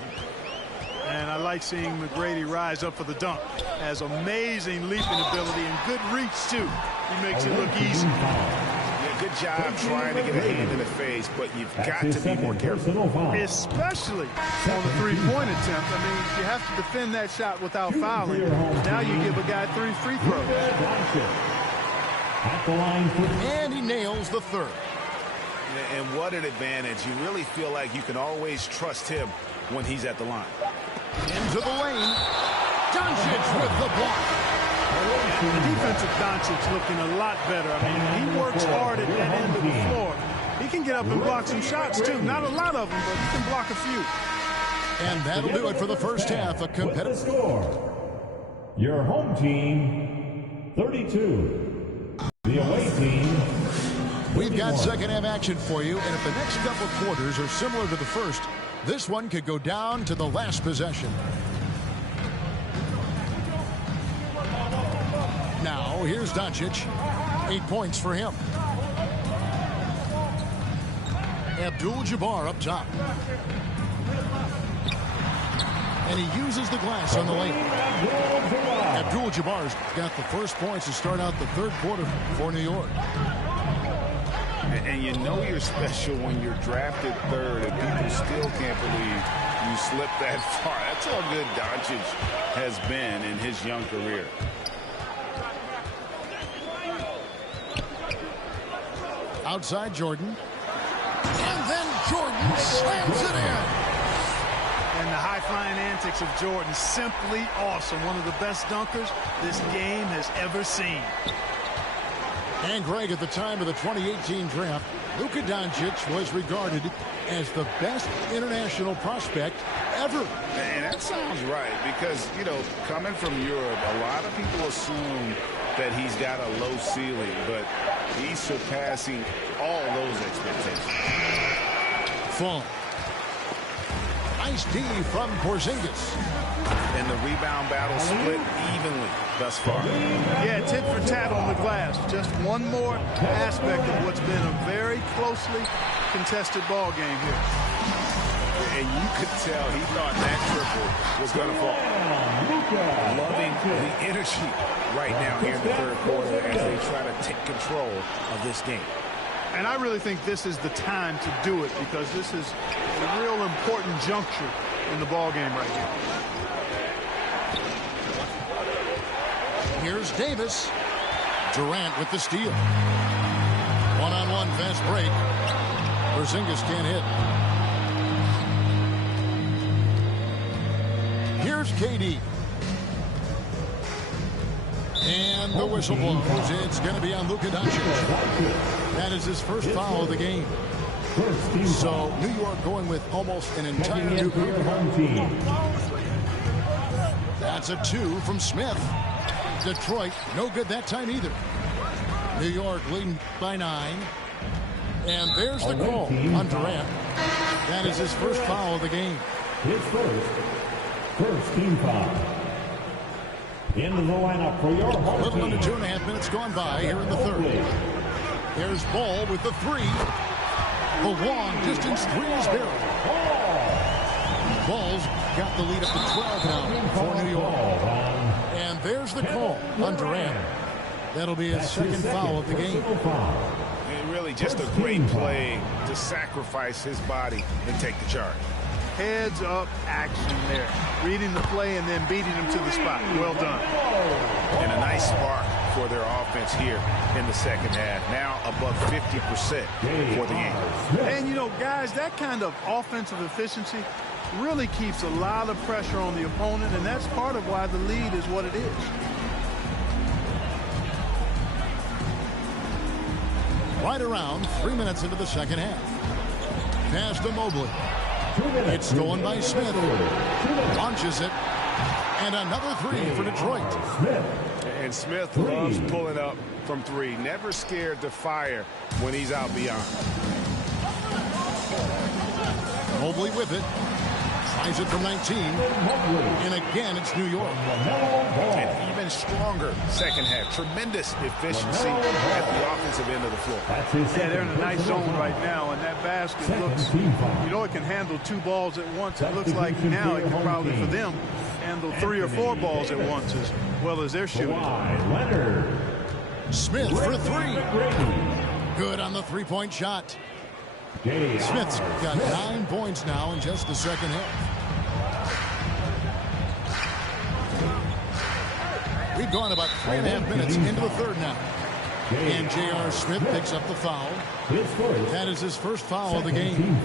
And I like seeing McGrady rise up for the dunk. Has amazing leaping ability and good reach, too. He makes it look easy. Yeah, good job trying to get a hand in the face, but you've got to be more careful. Especially on the three-point attempt. I mean, you have to defend that shot without fouling. Now you give a guy 3 free throws. And he nails the third. And what an advantage. You really feel like you can always trust him when he's at the line. Into the lane. Doncic with the block. The defensive Doncic looking a lot better. I mean, he works hard at that end of the floor. He can get up and block some shots, too. Not a lot of them, but he can block a few. And that'll do it for the first half. A competitive score. Your home team, 32. The away team, We've got second half action for you, and if the next couple quarters are similar to the first, this one could go down to the last possession. Now, here's Doncic. 8 points for him. Abdul-Jabbar up top. And he uses the glass on the lane. Abdul-Jabbar's got the first points to start out the third quarter for New York. And you know you're special when you're drafted third and people still can't believe you slipped that far. That's how good Doncic has been in his young career. Outside Jordan. And then Jordan slams it in. And the high-flying antics of Jordan, simply awesome. One of the best dunkers this game has ever seen. And Greg, at the time of the 2018 draft, Luka Doncic was regarded as the best international prospect ever. And that sounds right because, you know, coming from Europe, a lot of people assume that he's got a low ceiling, but he's surpassing all those expectations. Fall. Nice D from Porzingis. And the rebound battle split evenly thus far. Yeah, tit for tat on the glass. Just one more aspect of what's been a very closely contested ball game here. And you could tell he thought that triple was going to fall. Loving the energy right now here in the third quarter as they try to take control of this game. And I really think this is the time to do it because this is a real important juncture in the ball game right now. Here's Davis. Durant with the steal. One-on-one fast break. Porzingis can't hit. Here's KD. And the whistle blows. It's going to be on Luka Doncic. That is his first foul of the game. So New York going with almost an entire new group. That's a 2 from Smith. Detroit, no good that time either. New York leading by 9. And there's the call on Durant. That is his first foul of the game. His first team foul. Into the lineup for your home A little team. under 2.5 minutes gone by here in the third. There's Ball with the 3. The long distance 3 is barreled. Ball's got the lead up to 12 now for New York. And there's the call on Durant. That'll be his second foul of the game. And really just a great play to sacrifice his body and take the charge. Heads up action there. Reading the play and then beating him to the spot. Well done. And a nice spark for their offense here in the second half. Now above 50% for the game. And, you know, guys, that kind of offensive efficiency really keeps a lot of pressure on the opponent, and that's part of why the lead is what it is. Right around 3 minutes into the second half. Pass to Mobley. It's stolen by Smith. Launches it. And another three for Detroit. And Smith loves pulling up from three. Never scared to fire when he's out beyond. Mobley with it. Tries it from 19. And again, it's New York. And even stronger second half. Tremendous efficiency at the offensive end of the floor. Yeah, they're in a nice zone right now, and that basket looks, you know, it can handle 2 balls at once. It looks like now it can probably, for them, handle 3 or 4 balls at once as well as they're shooting. Smith for 3. Good on the three-point shot. Smith's got 9 points now in just the second half. We've gone about 3.5 minutes into the third now. And J.R. Smith picks up the foul. That is his first foul of the game.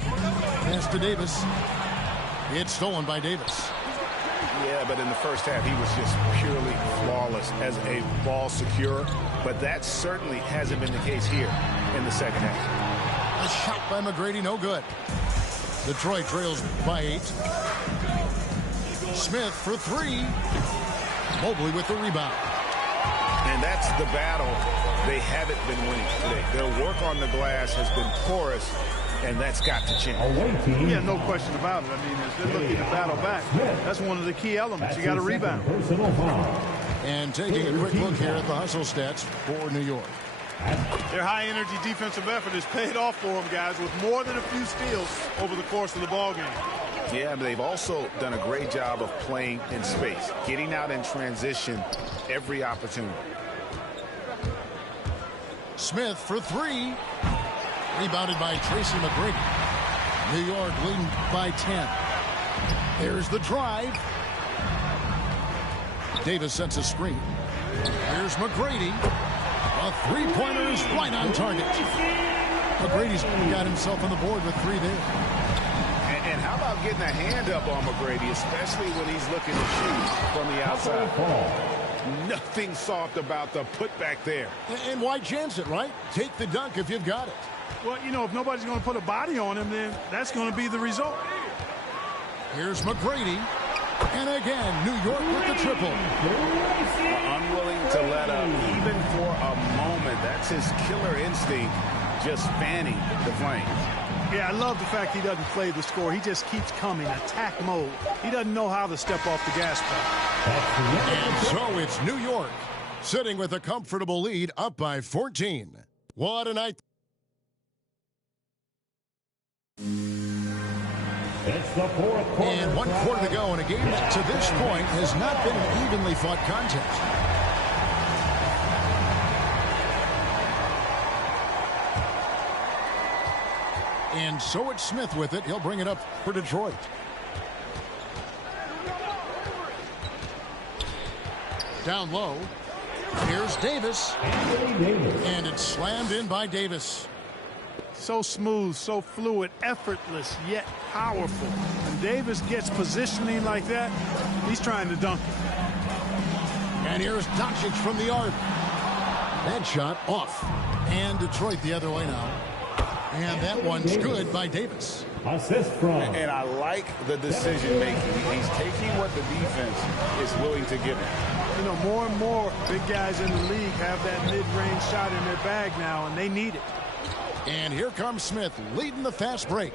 Pass to Davis. It's stolen by Davis. Yeah, but in the first half, he was just purely flawless as a ball securer. But that certainly hasn't been the case here in the second half. A shot by McGrady, no good. Detroit trails by 8. Smith for 3. Mobley with the rebound. And that's the battle they haven't been winning today. Their work on the glass has been porous, and that's got to change. Yeah, no question about it. I mean, as they're looking to battle back, that's one of the key elements. You got to rebound. And taking a quick look here at the hustle stats for New York. Their high-energy defensive effort has paid off for them, guys, with more than a few steals over the course of the ballgame. Yeah, but they've also done a great job of playing in space, getting out in transition every opportunity. Smith for 3. Rebounded by Tracy McGrady. New York leading by 10. There's the drive. Davis sets a screen. Here's McGrady. A three-pointer is right on target. McGrady's got himself on the board with 3 there. And how about getting a hand up on McGrady, especially when he's looking to shoot from the outside. Nothing soft about the putback there. And why chance it, right? Take the dunk if you've got it. Well, you know, if nobody's going to put a body on him, then that's going to be the result. Here's McGrady. And again, New York with the triple. Unwilling to let up, even for a moment. That's his killer instinct, just fanning the flames. Yeah, I love the fact he doesn't play the score. He just keeps coming, attack mode. He doesn't know how to step off the gas pedal. And so it's New York, sitting with a comfortable lead, up by 14. What a night. It's the fourth quarter. And 1 quarter to go in a game that to this point has not been an evenly fought contest. And so it's Smith with it. He'll bring it up for Detroit. Down low. Here's Davis. And it's slammed in by Davis. So smooth, so fluid, effortless, yet powerful. When Davis gets positioning like that, he's trying to dunk it. And here's Doncic from the arc. That shot off. And Detroit the other way now. And that one's good by Davis. Assist from. And I like the decision making. He's taking what the defense is willing to give him. You know, more and more big guys in the league have that mid-range shot in their bag now, and they need it. And here comes Smith leading the fast break.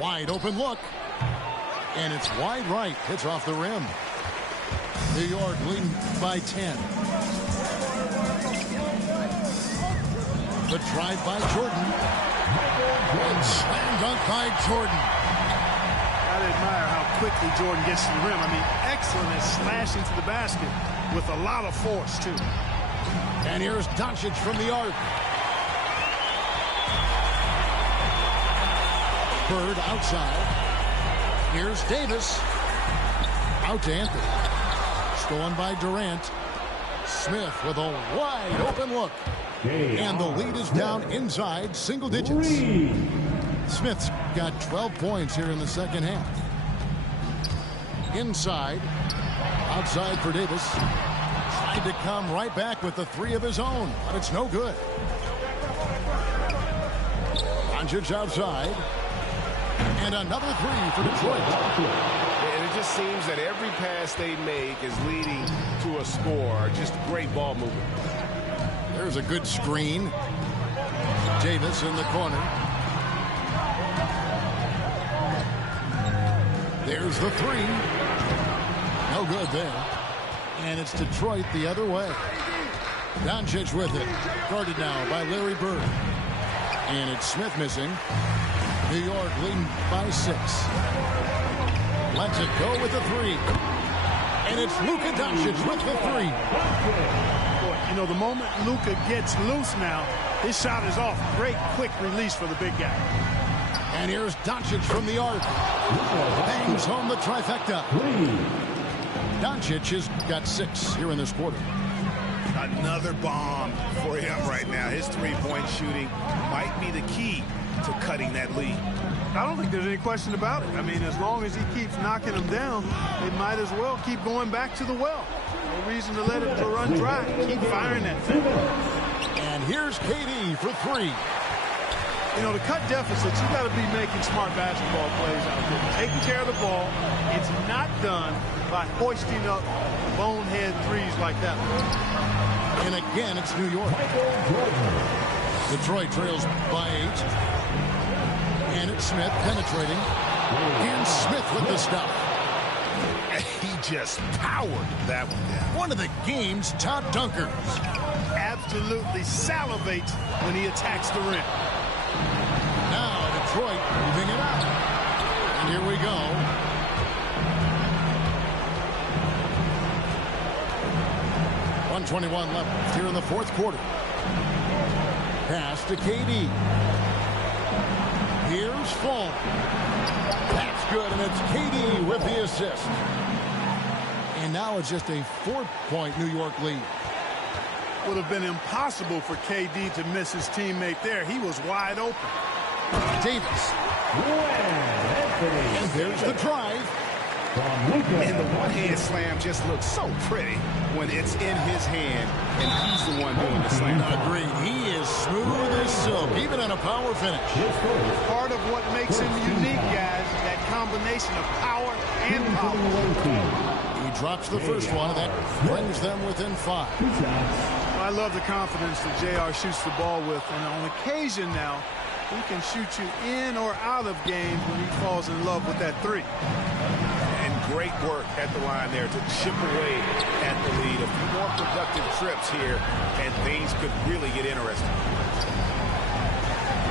Wide open look. And it's wide right. Hits off the rim. New York leading by 10. The drive by Jordan. And slam dunk by Jordan. I admire how quickly Jordan gets to the rim. I mean, excellent at slashing to the basket with a lot of force, too. And here's Doncic from the arc. Bird outside. Here's Davis. Out to Anthony. Stolen by Durant. Smith with a wide open look. And the lead is down inside single digits. Smith's got 12 points here in the second half. Inside. Outside for Davis. Tried to come right back with the three of his own, but it's no good. Doncic outside. And another three for Detroit. And it just seems that every pass they make is leading to a score. Just great ball movement. There's a good screen. Davis in the corner. There's the three. No good there. And it's Detroit the other way. Doncic with it. Guarded now by Larry Bird. And it's Smith missing. New York leading by 6. Lets it go with the three. And it's Luka Doncic with the three. You know, the moment Luka gets loose now, his shot is off. Great quick release for the big guy. And here's Doncic from the arc. Bangs home the trifecta. Doncic has got 6 here in this quarter. Another bomb for him right now. His three-point shooting might be the key to cutting that lead. I don't think there's any question about it. I mean, as long as he keeps knocking them down, they might as well keep going back to the well. No reason to let it run dry. Keep firing that thing. And here's KD for 3. You know, to cut deficits, you got to be making smart basketball plays out there. Taking care of the ball. It's not done by hoisting up bonehead threes like that. And again, it's New York. Detroit trails by 8. And it's Smith penetrating. And Smith with the stop. He just powered that one down. One of the game's top dunkers. Absolutely salivates when he attacks the rim. Now Detroit moving it out. And here we go. .121 left here in the fourth quarter. Pass to KD. Here's Fulton. That's good, and it's KD with the assist. And now it's just a 4-point New York lead. Would have been impossible for KD to miss his teammate there. He was wide open. Davis. And there's the drive. And the one-hand slam just looks so pretty when it's in his hand and he's the one doing the slam. Agreed. He is smooth as silk, even in a power finish. Part of what makes him unique, guys, is that combination of power and power. He drops the first one, and that brings them within 5. I love the confidence that JR shoots the ball with, and on occasion now, he can shoot you in or out of games when he falls in love with that three. Great work at the line there to chip away at the lead. A few more productive trips here, and things could really get interesting.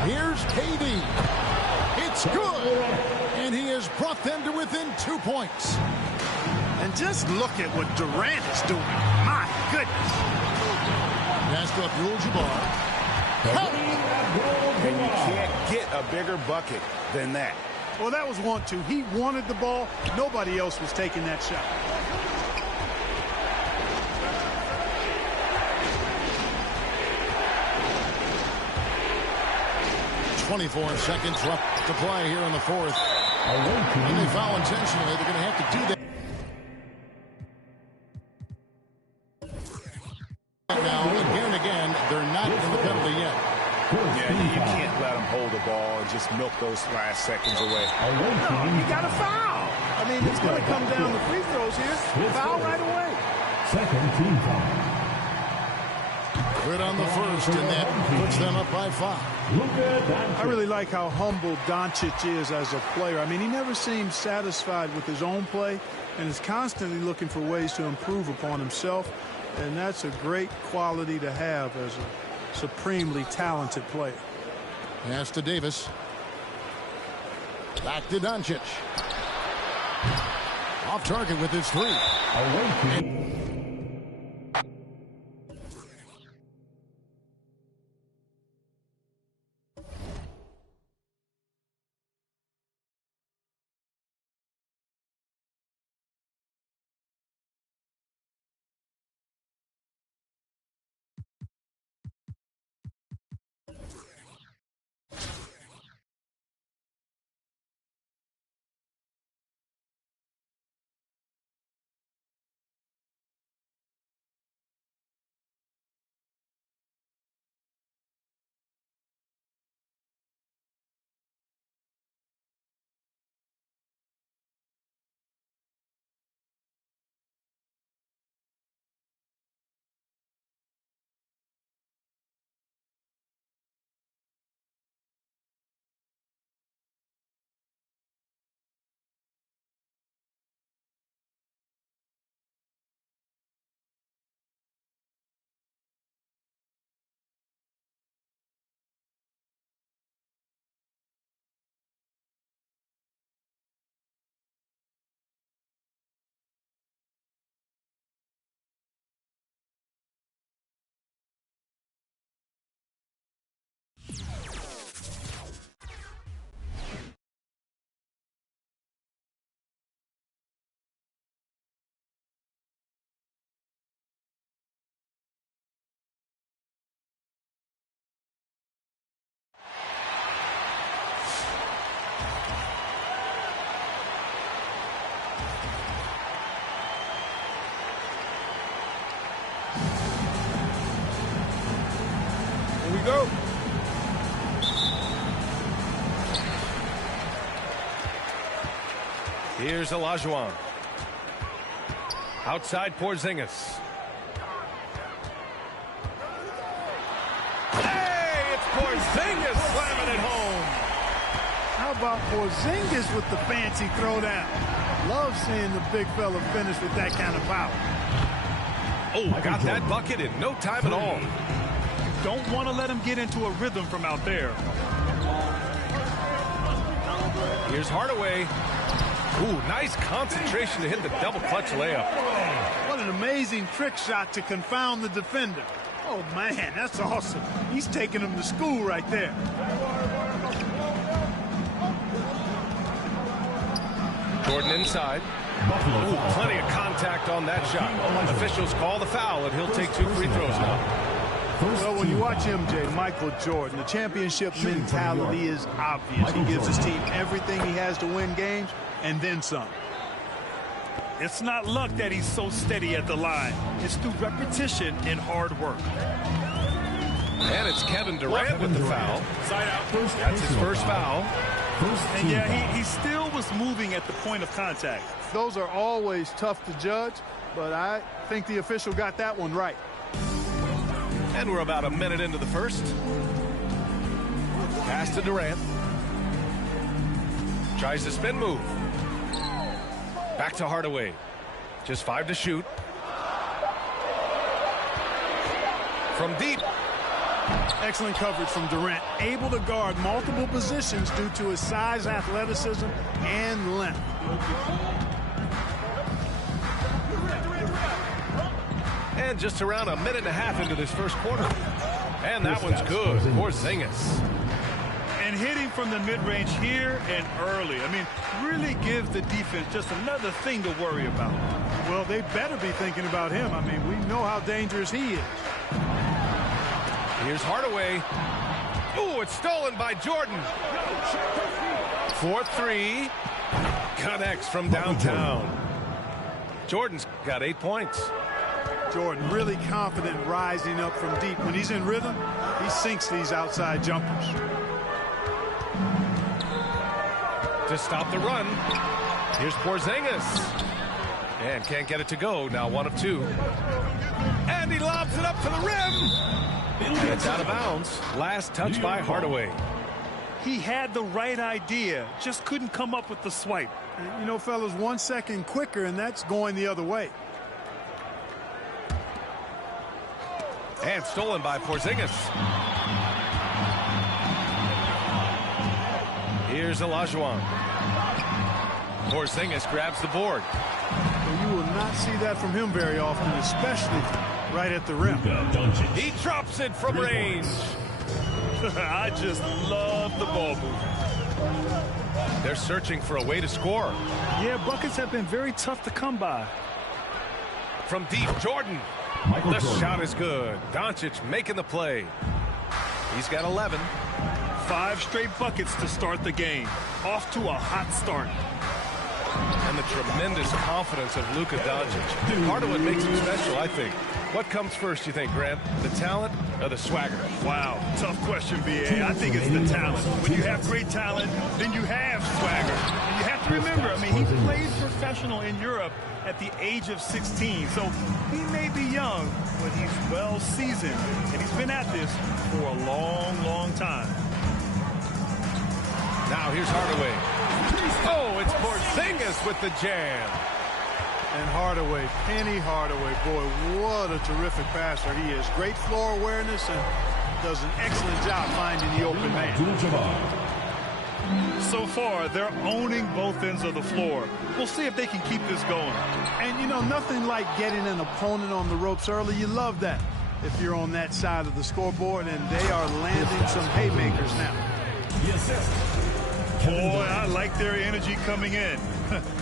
Here's KD. It's good. And he has brought them to within 2 points. And just look at what Durant is doing. My goodness. Pass to Abdul-Jabbar. And you can't get a bigger bucket than that. Well, that was 1-2. He wanted the ball. Nobody else was taking that shot. .24 seconds left to play here in the fourth. And they foul intentionally. They're going to have to do that. Now, again and again, they're not in the penalty yet. Yeah, you can't let them hold the ball and just milk those last seconds away. No, you got to foul. I mean, it's going to come down to free throws here. Foul right away. Second team foul. Good on the first, and that puts them up by 5. I really like how humble Doncic is as a player. I mean, he never seems satisfied with his own play and is constantly looking for ways to improve upon himself. And that's a great quality to have as a Supremely talented player. Pass to Davis. Back to Doncic. Off target with his three. Here we go. Here's Olajuwon. Outside Porzingis. Hey, it's Porzingis slamming it home. How about Porzingis with the fancy throwdown? Love seeing the big fella finish with that kind of power. Oh, got that bucket in no time at all. Don't want to let him get into a rhythm from out there. Here's Hardaway. Ooh, nice concentration to hit the double clutch layup. What an amazing trick shot to confound the defender. Oh, man, that's awesome. He's taking him to school right there. Jordan inside. Ooh, plenty of contact on that shot. Officials call the foul, and he'll take 2 free throws now. Well, when you watch MJ, Michael Jordan, the championship mentality is obvious. He gives his team everything he has to win games, and then some. It's not luck that he's so steady at the line. It's through repetition and hard work. And it's Kevin Durant with the foul. That's his first foul. And yeah, he still was moving at the point of contact. Those are always tough to judge, but I think the official got that one right. And we're about a minute into the first. Pass to Durant. Tries the spin move. Back to Hardaway. Just 5 to shoot. From deep. Excellent coverage from Durant. Able to guard multiple positions due to his size, athleticism, and length. And just around a minute and a half into this first quarter. And that one's good. Porzingis. And hitting from the mid-range here and early. I mean, really gives the defense just another thing to worry about. Well, they better be thinking about him. I mean, we know how dangerous he is. Here's Hardaway. Ooh, it's stolen by Jordan. 4-3. Connects from downtown. Jordan's got 8 points. Jordan really confident rising up from deep. When he's in rhythm, he sinks these outside jumpers. To stop the run, here's Porzingis. And can't get it to go. Now 1 of 2. And he lobs it up to the rim. And it's out of bounds. Last touch by Hardaway. He had the right idea, just couldn't come up with the swipe. You know, fellas, 1 second quicker, and that's going the other way. And stolen by Porzingis. Here's Olajuwon. Porzingis grabs the board. Well, you will not see that from him very often, especially right at the rim. He drops it from range. I just love the ball movement. They're searching for a way to score. Yeah, buckets have been very tough to come by. From deep, Jordan. The shot is good. Doncic making the play. He's got 11. 5 straight buckets to start the game. Off to a hot start. And the tremendous confidence of Luka Doncic. Part of what makes him special, I think. What comes first, you think, Grant? The talent or the swagger? Wow, tough question, B.A. I think it's the talent. When you have great talent, then you have swagger. And you have to remember, I mean, he played professional in Europe at the age of 16. So he may be young, but he's well seasoned. And he's been at this for a long, long time. Now here's Hardaway. Oh, it's Porzingis with the jam. And Hardaway, Penny Hardaway, boy, what a terrific passer he is. Great floor awareness and does an excellent job finding the open man. So far, they're owning both ends of the floor. We'll see if they can keep this going. And, you know, nothing like getting an opponent on the ropes early. You love that if you're on that side of the scoreboard, and they are landing some haymakers now. Yes, sir. Boy, I like their energy coming in.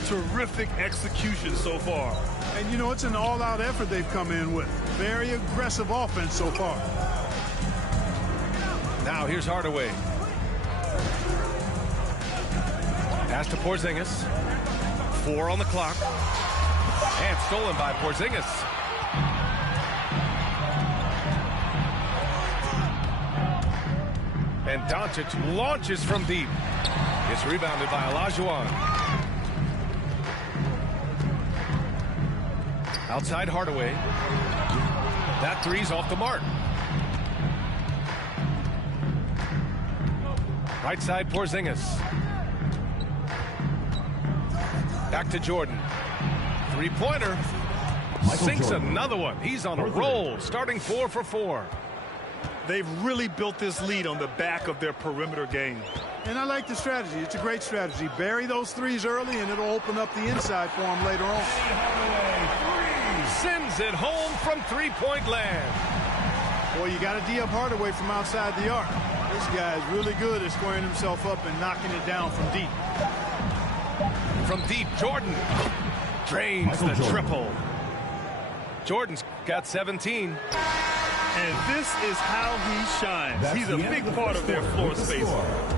Terrific execution so far. And, you know, it's an all-out effort they've come in with. Very aggressive offense so far. Now here's Hardaway. Pass to Porzingis. 4 on the clock. And stolen by Porzingis. And Doncic launches from deep. It's rebounded by Olajuwon. Outside Hardaway. That three's off the mark. Right side Porzingis. Back to Jordan. Three-pointer. Sinks another one. He's on a roll, starting 4 for 4. They've really built this lead on the back of their perimeter game. And I like the strategy. It's a great strategy. Bury those threes early, and it'll open up the inside for them later on. Sends it home from three-point land. Boy, you got to D up Hardaway from outside the arc. This guy is really good at squaring himself up and knocking it down from deep. From deep, Jordan drains the triple. Jordan's got 17. And this is how he shines. He's a big part of their floor space.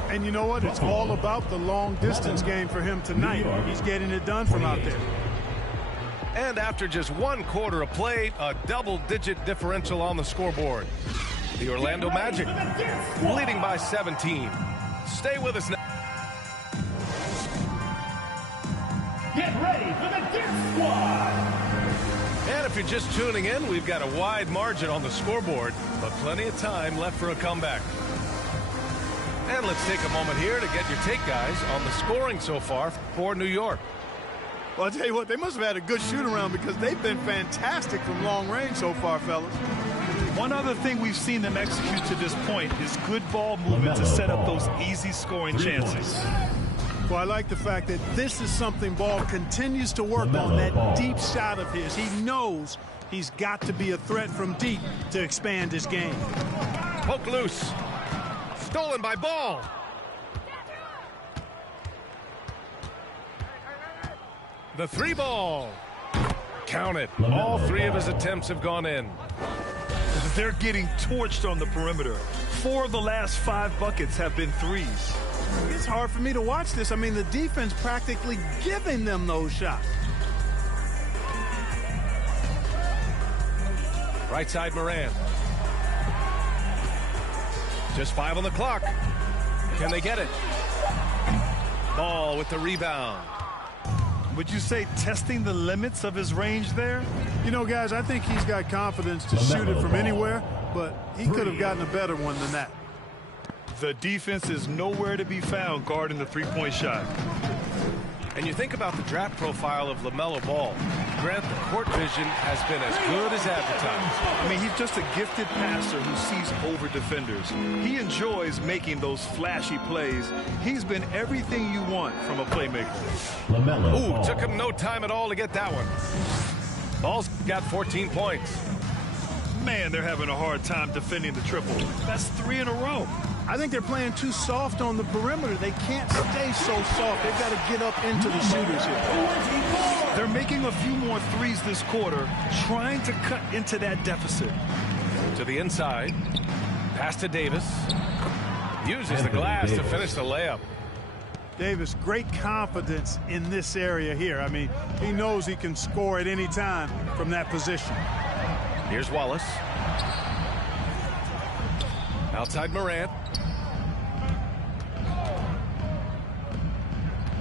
And you know what? It's all about the long-distance game for him tonight. He's getting it done from out there. And after just 1 quarter of play, a double-digit differential on the scoreboard. The Orlando Magic leading by 17. Stay with us now. Get ready for the Dirt Squad. And if you're just tuning in, we've got a wide margin on the scoreboard, but plenty of time left for a comeback. And let's take a moment here to get your take, guys, on the scoring so far for New York. Well, I'll tell you what, they must have had a good shoot-around because they've been fantastic from long range so far, fellas. One other thing we've seen them execute to this point is good ball movement to set up those easy scoring chances. Well, I like the fact that this is something Ball continues to work on, that deep shot of his. He knows he's got to be a threat from deep to expand his game. Poke loose. Stolen by Ball. The 3-ball. Count it. All 3 of his attempts have gone in. They're getting torched on the perimeter. 4 of the last 5 buckets have been threes. It's hard for me to watch this. I mean, the defense practically giving them those shots. Right side Moran. Just 5 on the clock. Can they get it? Ball with the rebound. Would you say testing the limits of his range there? You know, guys, I think he's got confidence to shoot it from anywhere, but he could have gotten a better one than that. The defense is nowhere to be found guarding the three-point shot. And you think about the draft profile of LaMelo Ball. Grant, the court vision has been as good as advertised. I mean, he's just a gifted passer who sees over defenders. He enjoys making those flashy plays. He's been everything you want from a playmaker. Ooh, took him no time at all to get that one. Ball's got 14 points. Man, they're having a hard time defending the triple. That's 3 in a row. I think they're playing too soft on the perimeter. They can't stay so soft. They've got to get up into the shooters here. They're making a few more threes this quarter, trying to cut into that deficit. To the inside. Pass to Davis. Uses the glass to finish the layup. Davis, great confidence in this area here. I mean, he knows he can score at any time from that position. Here's Wallace. Outside Morant.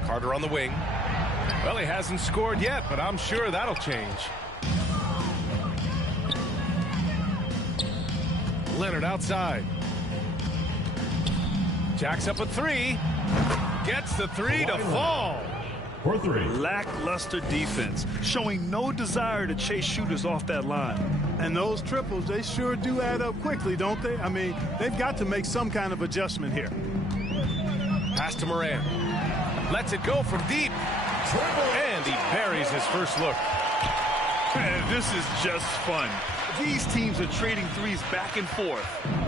Carter on the wing. Well, he hasn't scored yet, but I'm sure that'll change. Leonard outside. Jacks up a 3. Gets the 3 to fall. For 3. Lackluster defense, showing no desire to chase shooters off that line. And those triples, they sure do add up quickly, don't they? I mean, they've got to make some kind of adjustment here. Pass to Morant. Lets it go from deep. And he buries his first look. Man, this is just fun. These teams are trading threes back and forth.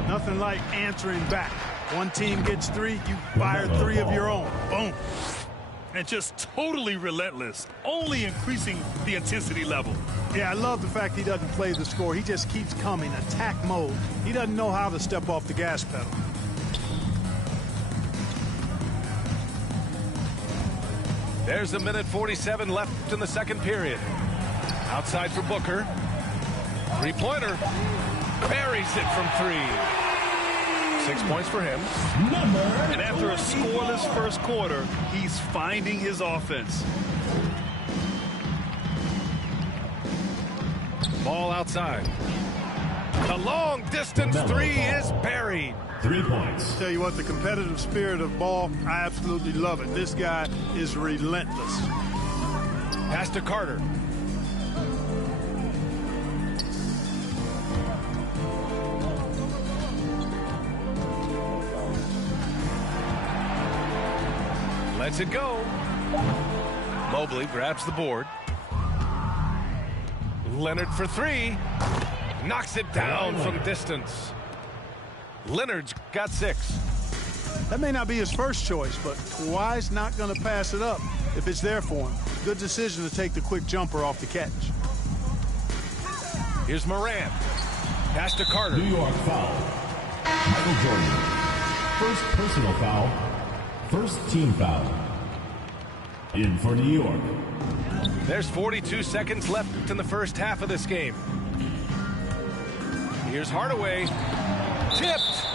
Nothing like answering back. One team gets 3, you fire 3 of your own. Boom. And just totally relentless, only increasing the intensity level. Yeah, I love the fact he doesn't play the score. He just keeps coming, attack mode. He doesn't know how to step off the gas pedal. There's 1:47 left in the second period. Outside for Booker. Three-pointer. Buries it from 3. 6 points for him. And after a scoreless first quarter, he's finding his offense. Ball outside. The long distance 3 is buried. 3 points. Tell you what, the competitive spirit of Ball, I absolutely love it. This guy is relentless. Pass to Carter. Lets it go. Mobley grabs the board. Leonard for 3. Knocks it down from distance. Leonard's got 6. That may not be his first choice, but Kawhi's not going to pass it up if it's there for him. Good decision to take the quick jumper off the catch. Here's Morant. Pass to Carter. New York foul. Michael Jordan. First personal foul. First team foul. In for New York. There's 42 seconds left in the first half of this game. Here's Hardaway. Tipped.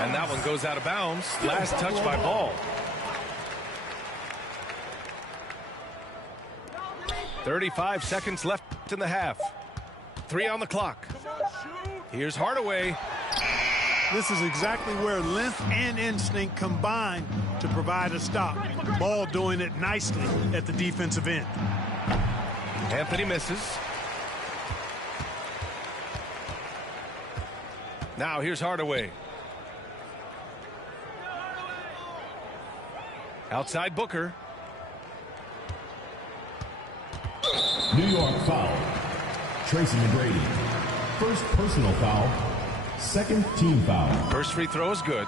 And that one goes out of bounds. Last touch by Ball. 35 seconds left in the half. 3 on the clock. Here's Hardaway. This is exactly where length and instinct combine to provide a stop. Ball doing it nicely at the defensive end. Anthony misses. Now here's Hardaway. Outside Booker. New York foul. Tracy McGrady. First personal foul. Second team foul. First free throw is good.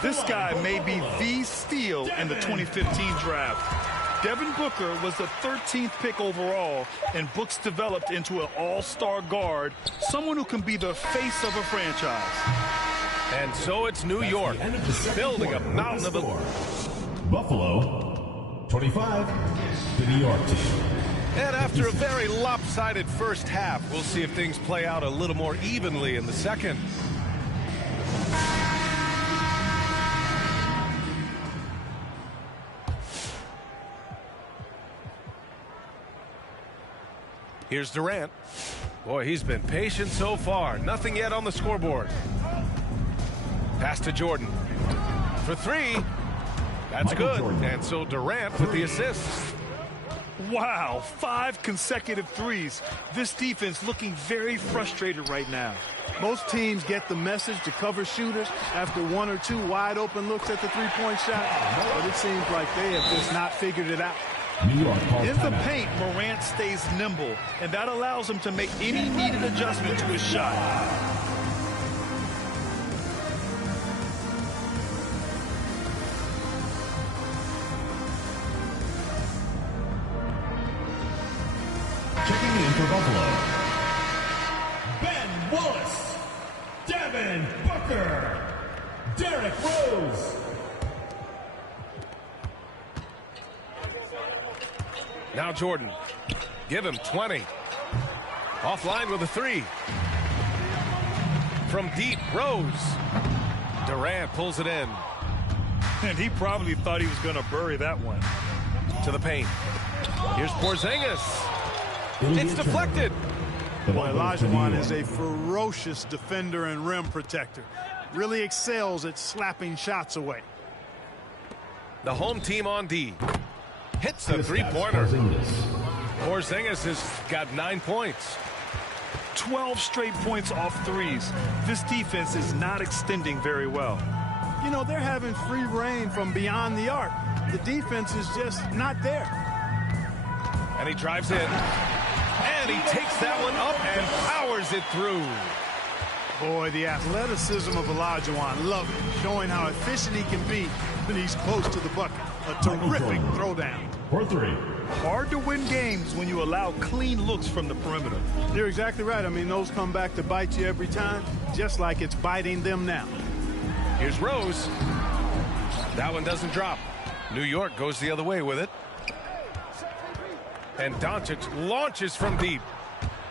This guy may be the steal in the 2015 draft. Devin Booker was the 13th pick overall, and Books developed into an all-star guard, someone who can be the face of a franchise. And so it's New York, building a mountain of it. Buffalo, 25, the New York team. And after a very lopsided first half, we'll see if things play out a little more evenly in the second. Here's Durant. Boy, he's been patient so far. Nothing yet on the scoreboard. Pass to Jordan. For 3. That's Michael good. Jordan. And so Durant with the assist. Wow, 5 consecutive threes. This defense looking very frustrated right now. Most teams get the message to cover shooters after 1 or 2 wide open looks at the three-point shot, but it seems like they have just not figured it out. In the paint, Morant stays nimble, and that allows him to make any needed adjustment to his shot. Checking in for Buffalo, Ben Wallace, Devin Booker, Derrick Rose. Now Jordan. Give him 20. Offline with a 3. From deep, Rose. Durant pulls it in. And he probably thought he was going to bury that one. To the paint. Here's Porzingis. It's deflected. Boy, Olajuwon is a ferocious defender and rim protector. Really excels at slapping shots away. The home team on D. Hits the three-pointer. Porzingis has got 9 points. 12 straight points off threes. This defense is not extending very well. You know, they're having free reign from beyond the arc. The defense is just not there. And he drives in. And he takes that one up and powers it through. Boy, the athleticism of Olajuwon, love it. Showing how efficient he can be when he's close to the bucket. A terrific throwdown. For 3. Hard to win games when you allow clean looks from the perimeter. You're exactly right. I mean, those come back to bite you every time, just like it's biting them now. Here's Rose. That one doesn't drop. New York goes the other way with it. And Doncic launches from deep.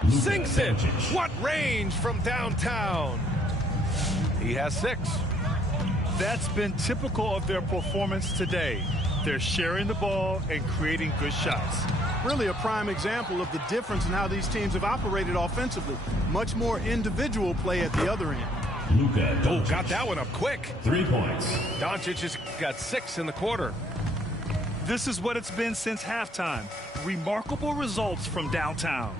Sinks it. What range from downtown. He has 6. That's been typical of their performance today. They're sharing the ball and creating good shots. Really a prime example of the difference in how these teams have operated offensively. Much more individual play at the other end. Luka Doncic. Got that one up quick. 3 points. Doncic has got 6 in the quarter. This is what it's been since halftime. Remarkable results from downtown.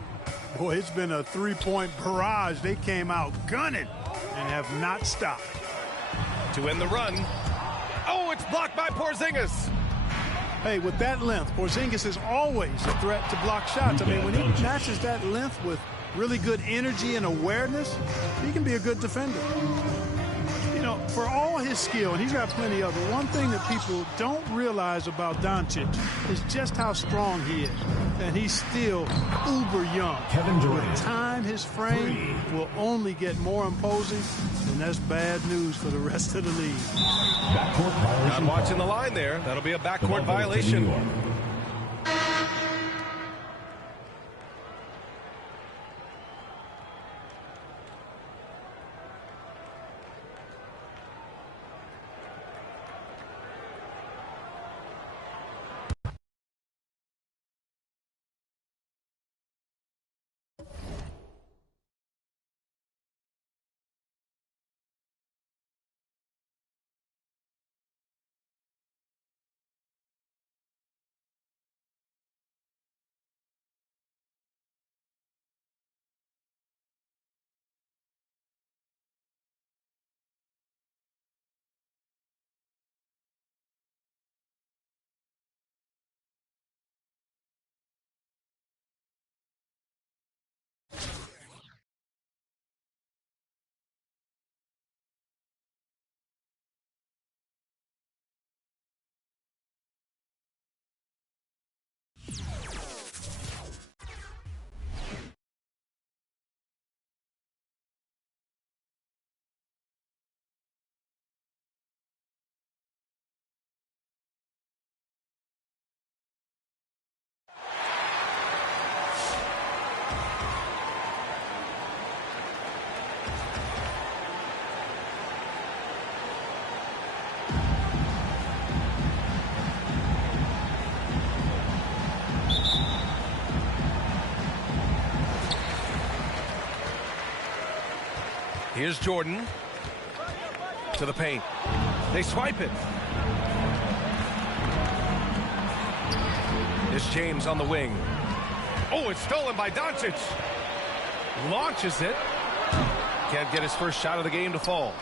Boy, it's been a three-point barrage. They came out gunning and have not stopped. To end the run. Oh, it's blocked by Porzingis. Hey, with that length, Porzingis is always a threat to block shots. I mean, when he matches that length with really good energy and awareness, he can be a good defender. You know, for all his skill, and he's got plenty of it, one thing that people don't realize about Doncic is just how strong he is. And he's still uber young. Kevin Durant. With time, his frame will only get more imposing, and that's bad news for the rest of the league. Backcourt violation. Not watching the line there. That'll be a backcourt violation. Here's Jordan to the paint. They swipe it. It's James on the wing. Oh, it's stolen by Doncic. Launches it. Can't get his first shot of the game to fall.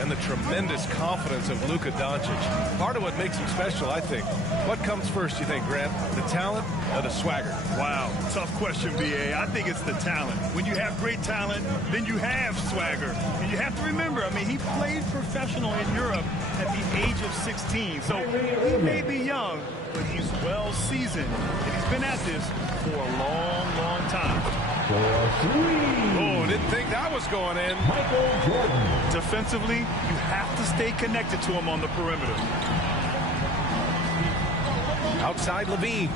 And the tremendous confidence of Luka Doncic. Part of what makes him special, I think. What comes first, you think, Grant? The talent or the swagger? Wow, tough question, B.A. I think it's the talent. When you have great talent, then you have swagger. And you have to remember, I mean, he played professional in Europe at the age of 16. So he may be young, but he's well seasoned. And he's been at this for a long, long time. Oh, didn't think that was going in. Michael Jordan. Defensively, you have to stay connected to him on the perimeter. Outside Levine.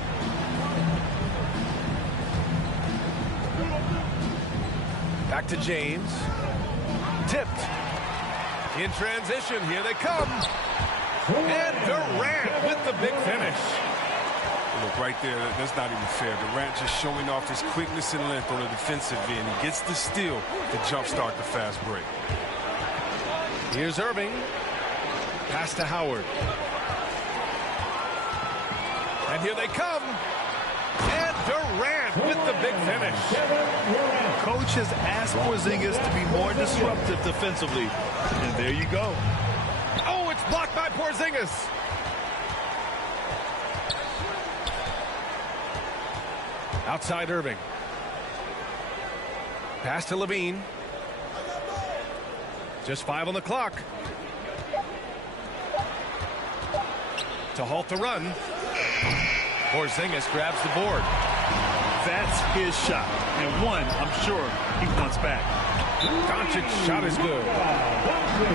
Back to James. Tipped. In transition, here they come. And Durant with the big finish. Look, right there, that's not even fair. Durant just showing off his quickness and length on the defensive end. He gets the steal to jumpstart the fast break. Here's Irving. Pass to Howard. And here they come. And Durant with the big finish. Coach has asked Porzingis to be more disruptive defensively. And there you go. Oh, it's blocked by Porzingis. Outside Irving. Pass to Levine. Just 5 on the clock. To halt the run. Porzingis grabs the board. That's his shot. And one, I'm sure, he wants back. Doncic's shot is good.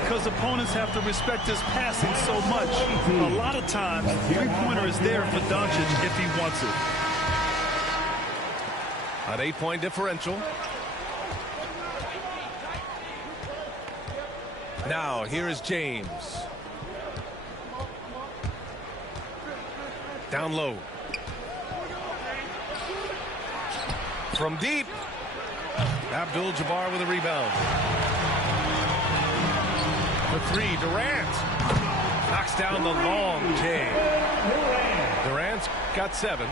Because opponents have to respect his passing so much, a lot of times, three-pointer is there for Doncic if he wants it. An 8-point differential. Now, here is James. Down low. From deep. Abdul-Jabbar with a rebound. The three, Durant. Knocks down the long J. Durant's got 7.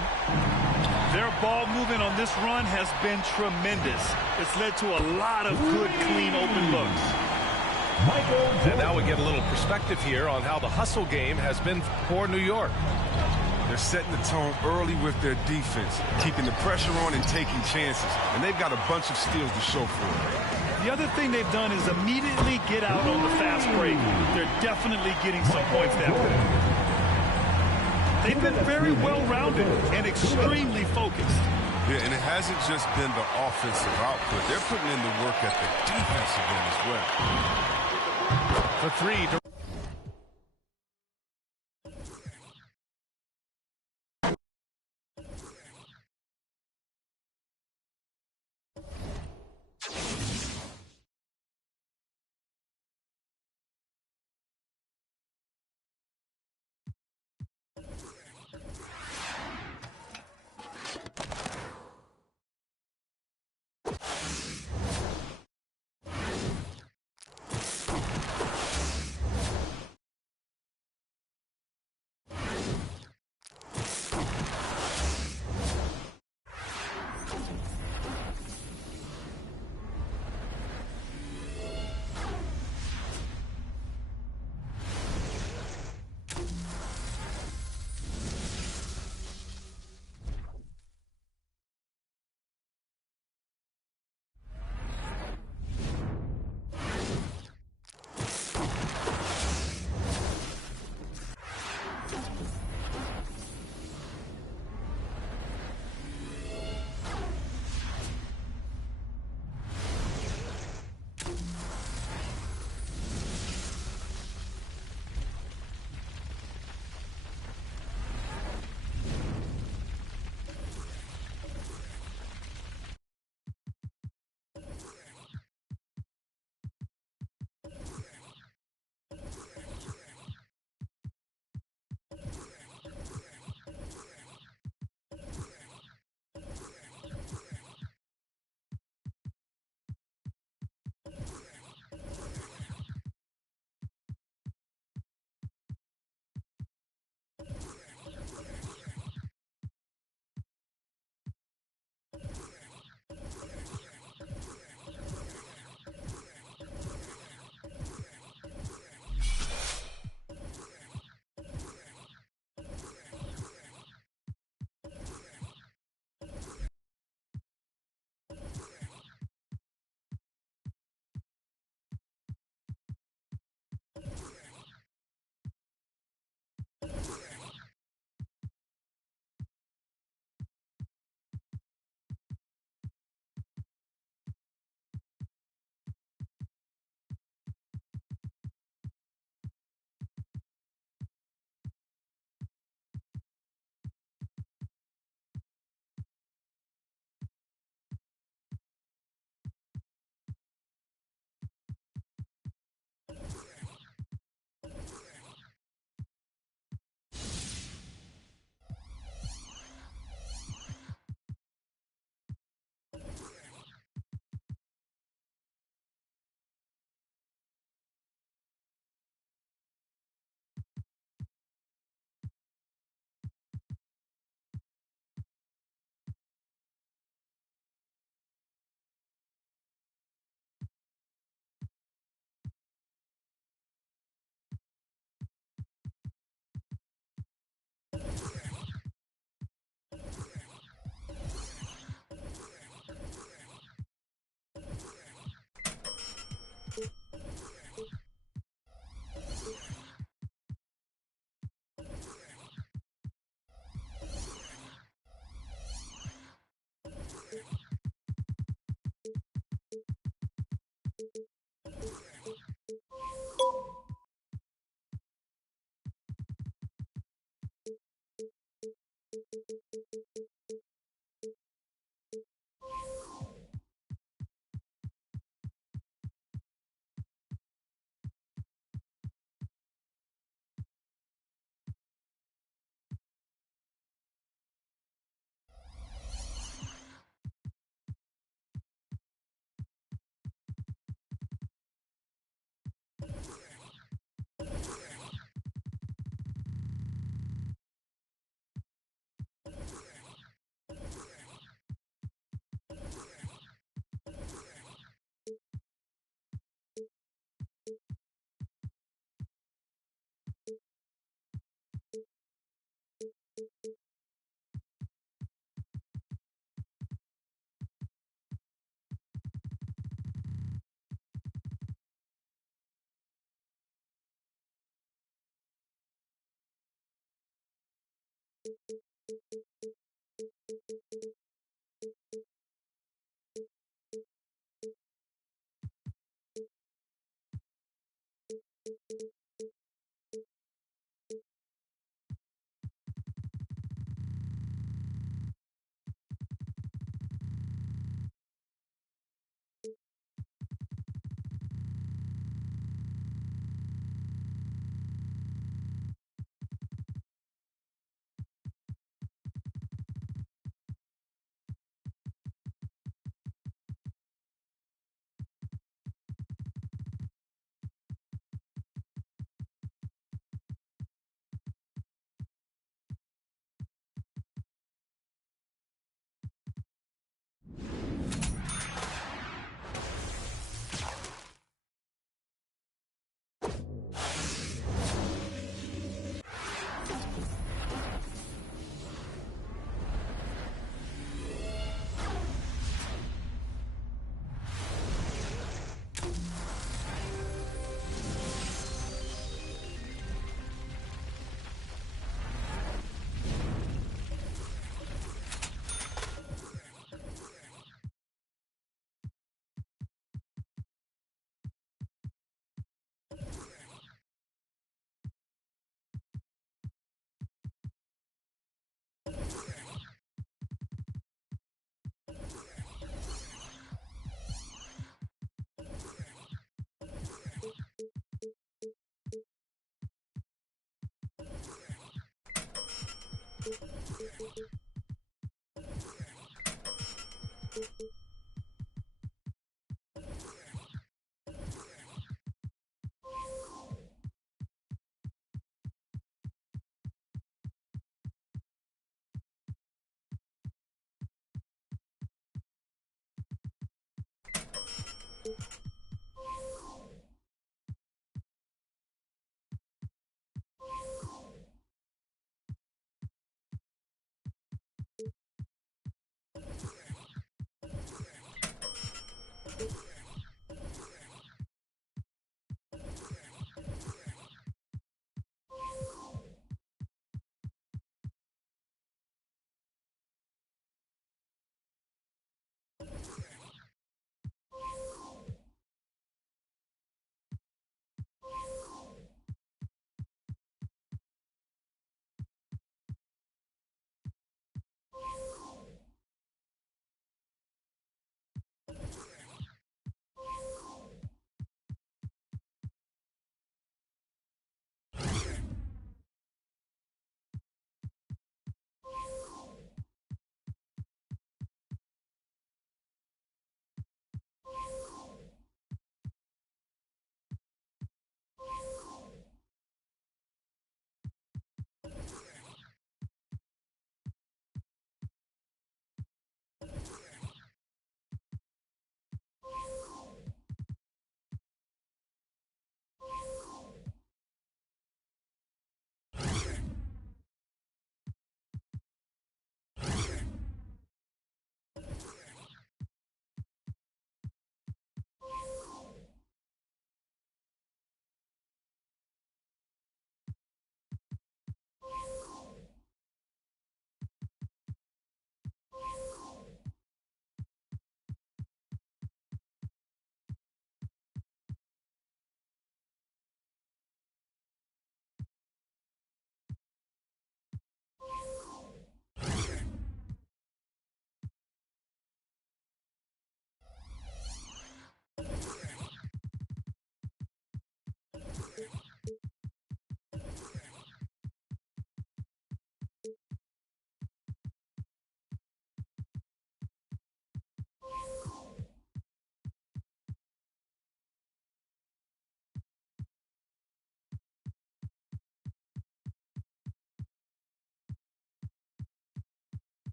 Their ball movement on this run has been tremendous. It's led to a lot of good, clean, open looks. And now we get a little perspective here on how the hustle game has been for New York. They're setting the tone early with their defense, keeping the pressure on and taking chances. And they've got a bunch of steals to show for it. The other thing they've done is immediately get out on the fast break. They're definitely getting some points that way. They've been very well-rounded and extremely focused. Yeah, and it hasn't just been the offensive output. They're putting in the work at the defensive end as well. For 3.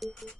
Porzingis.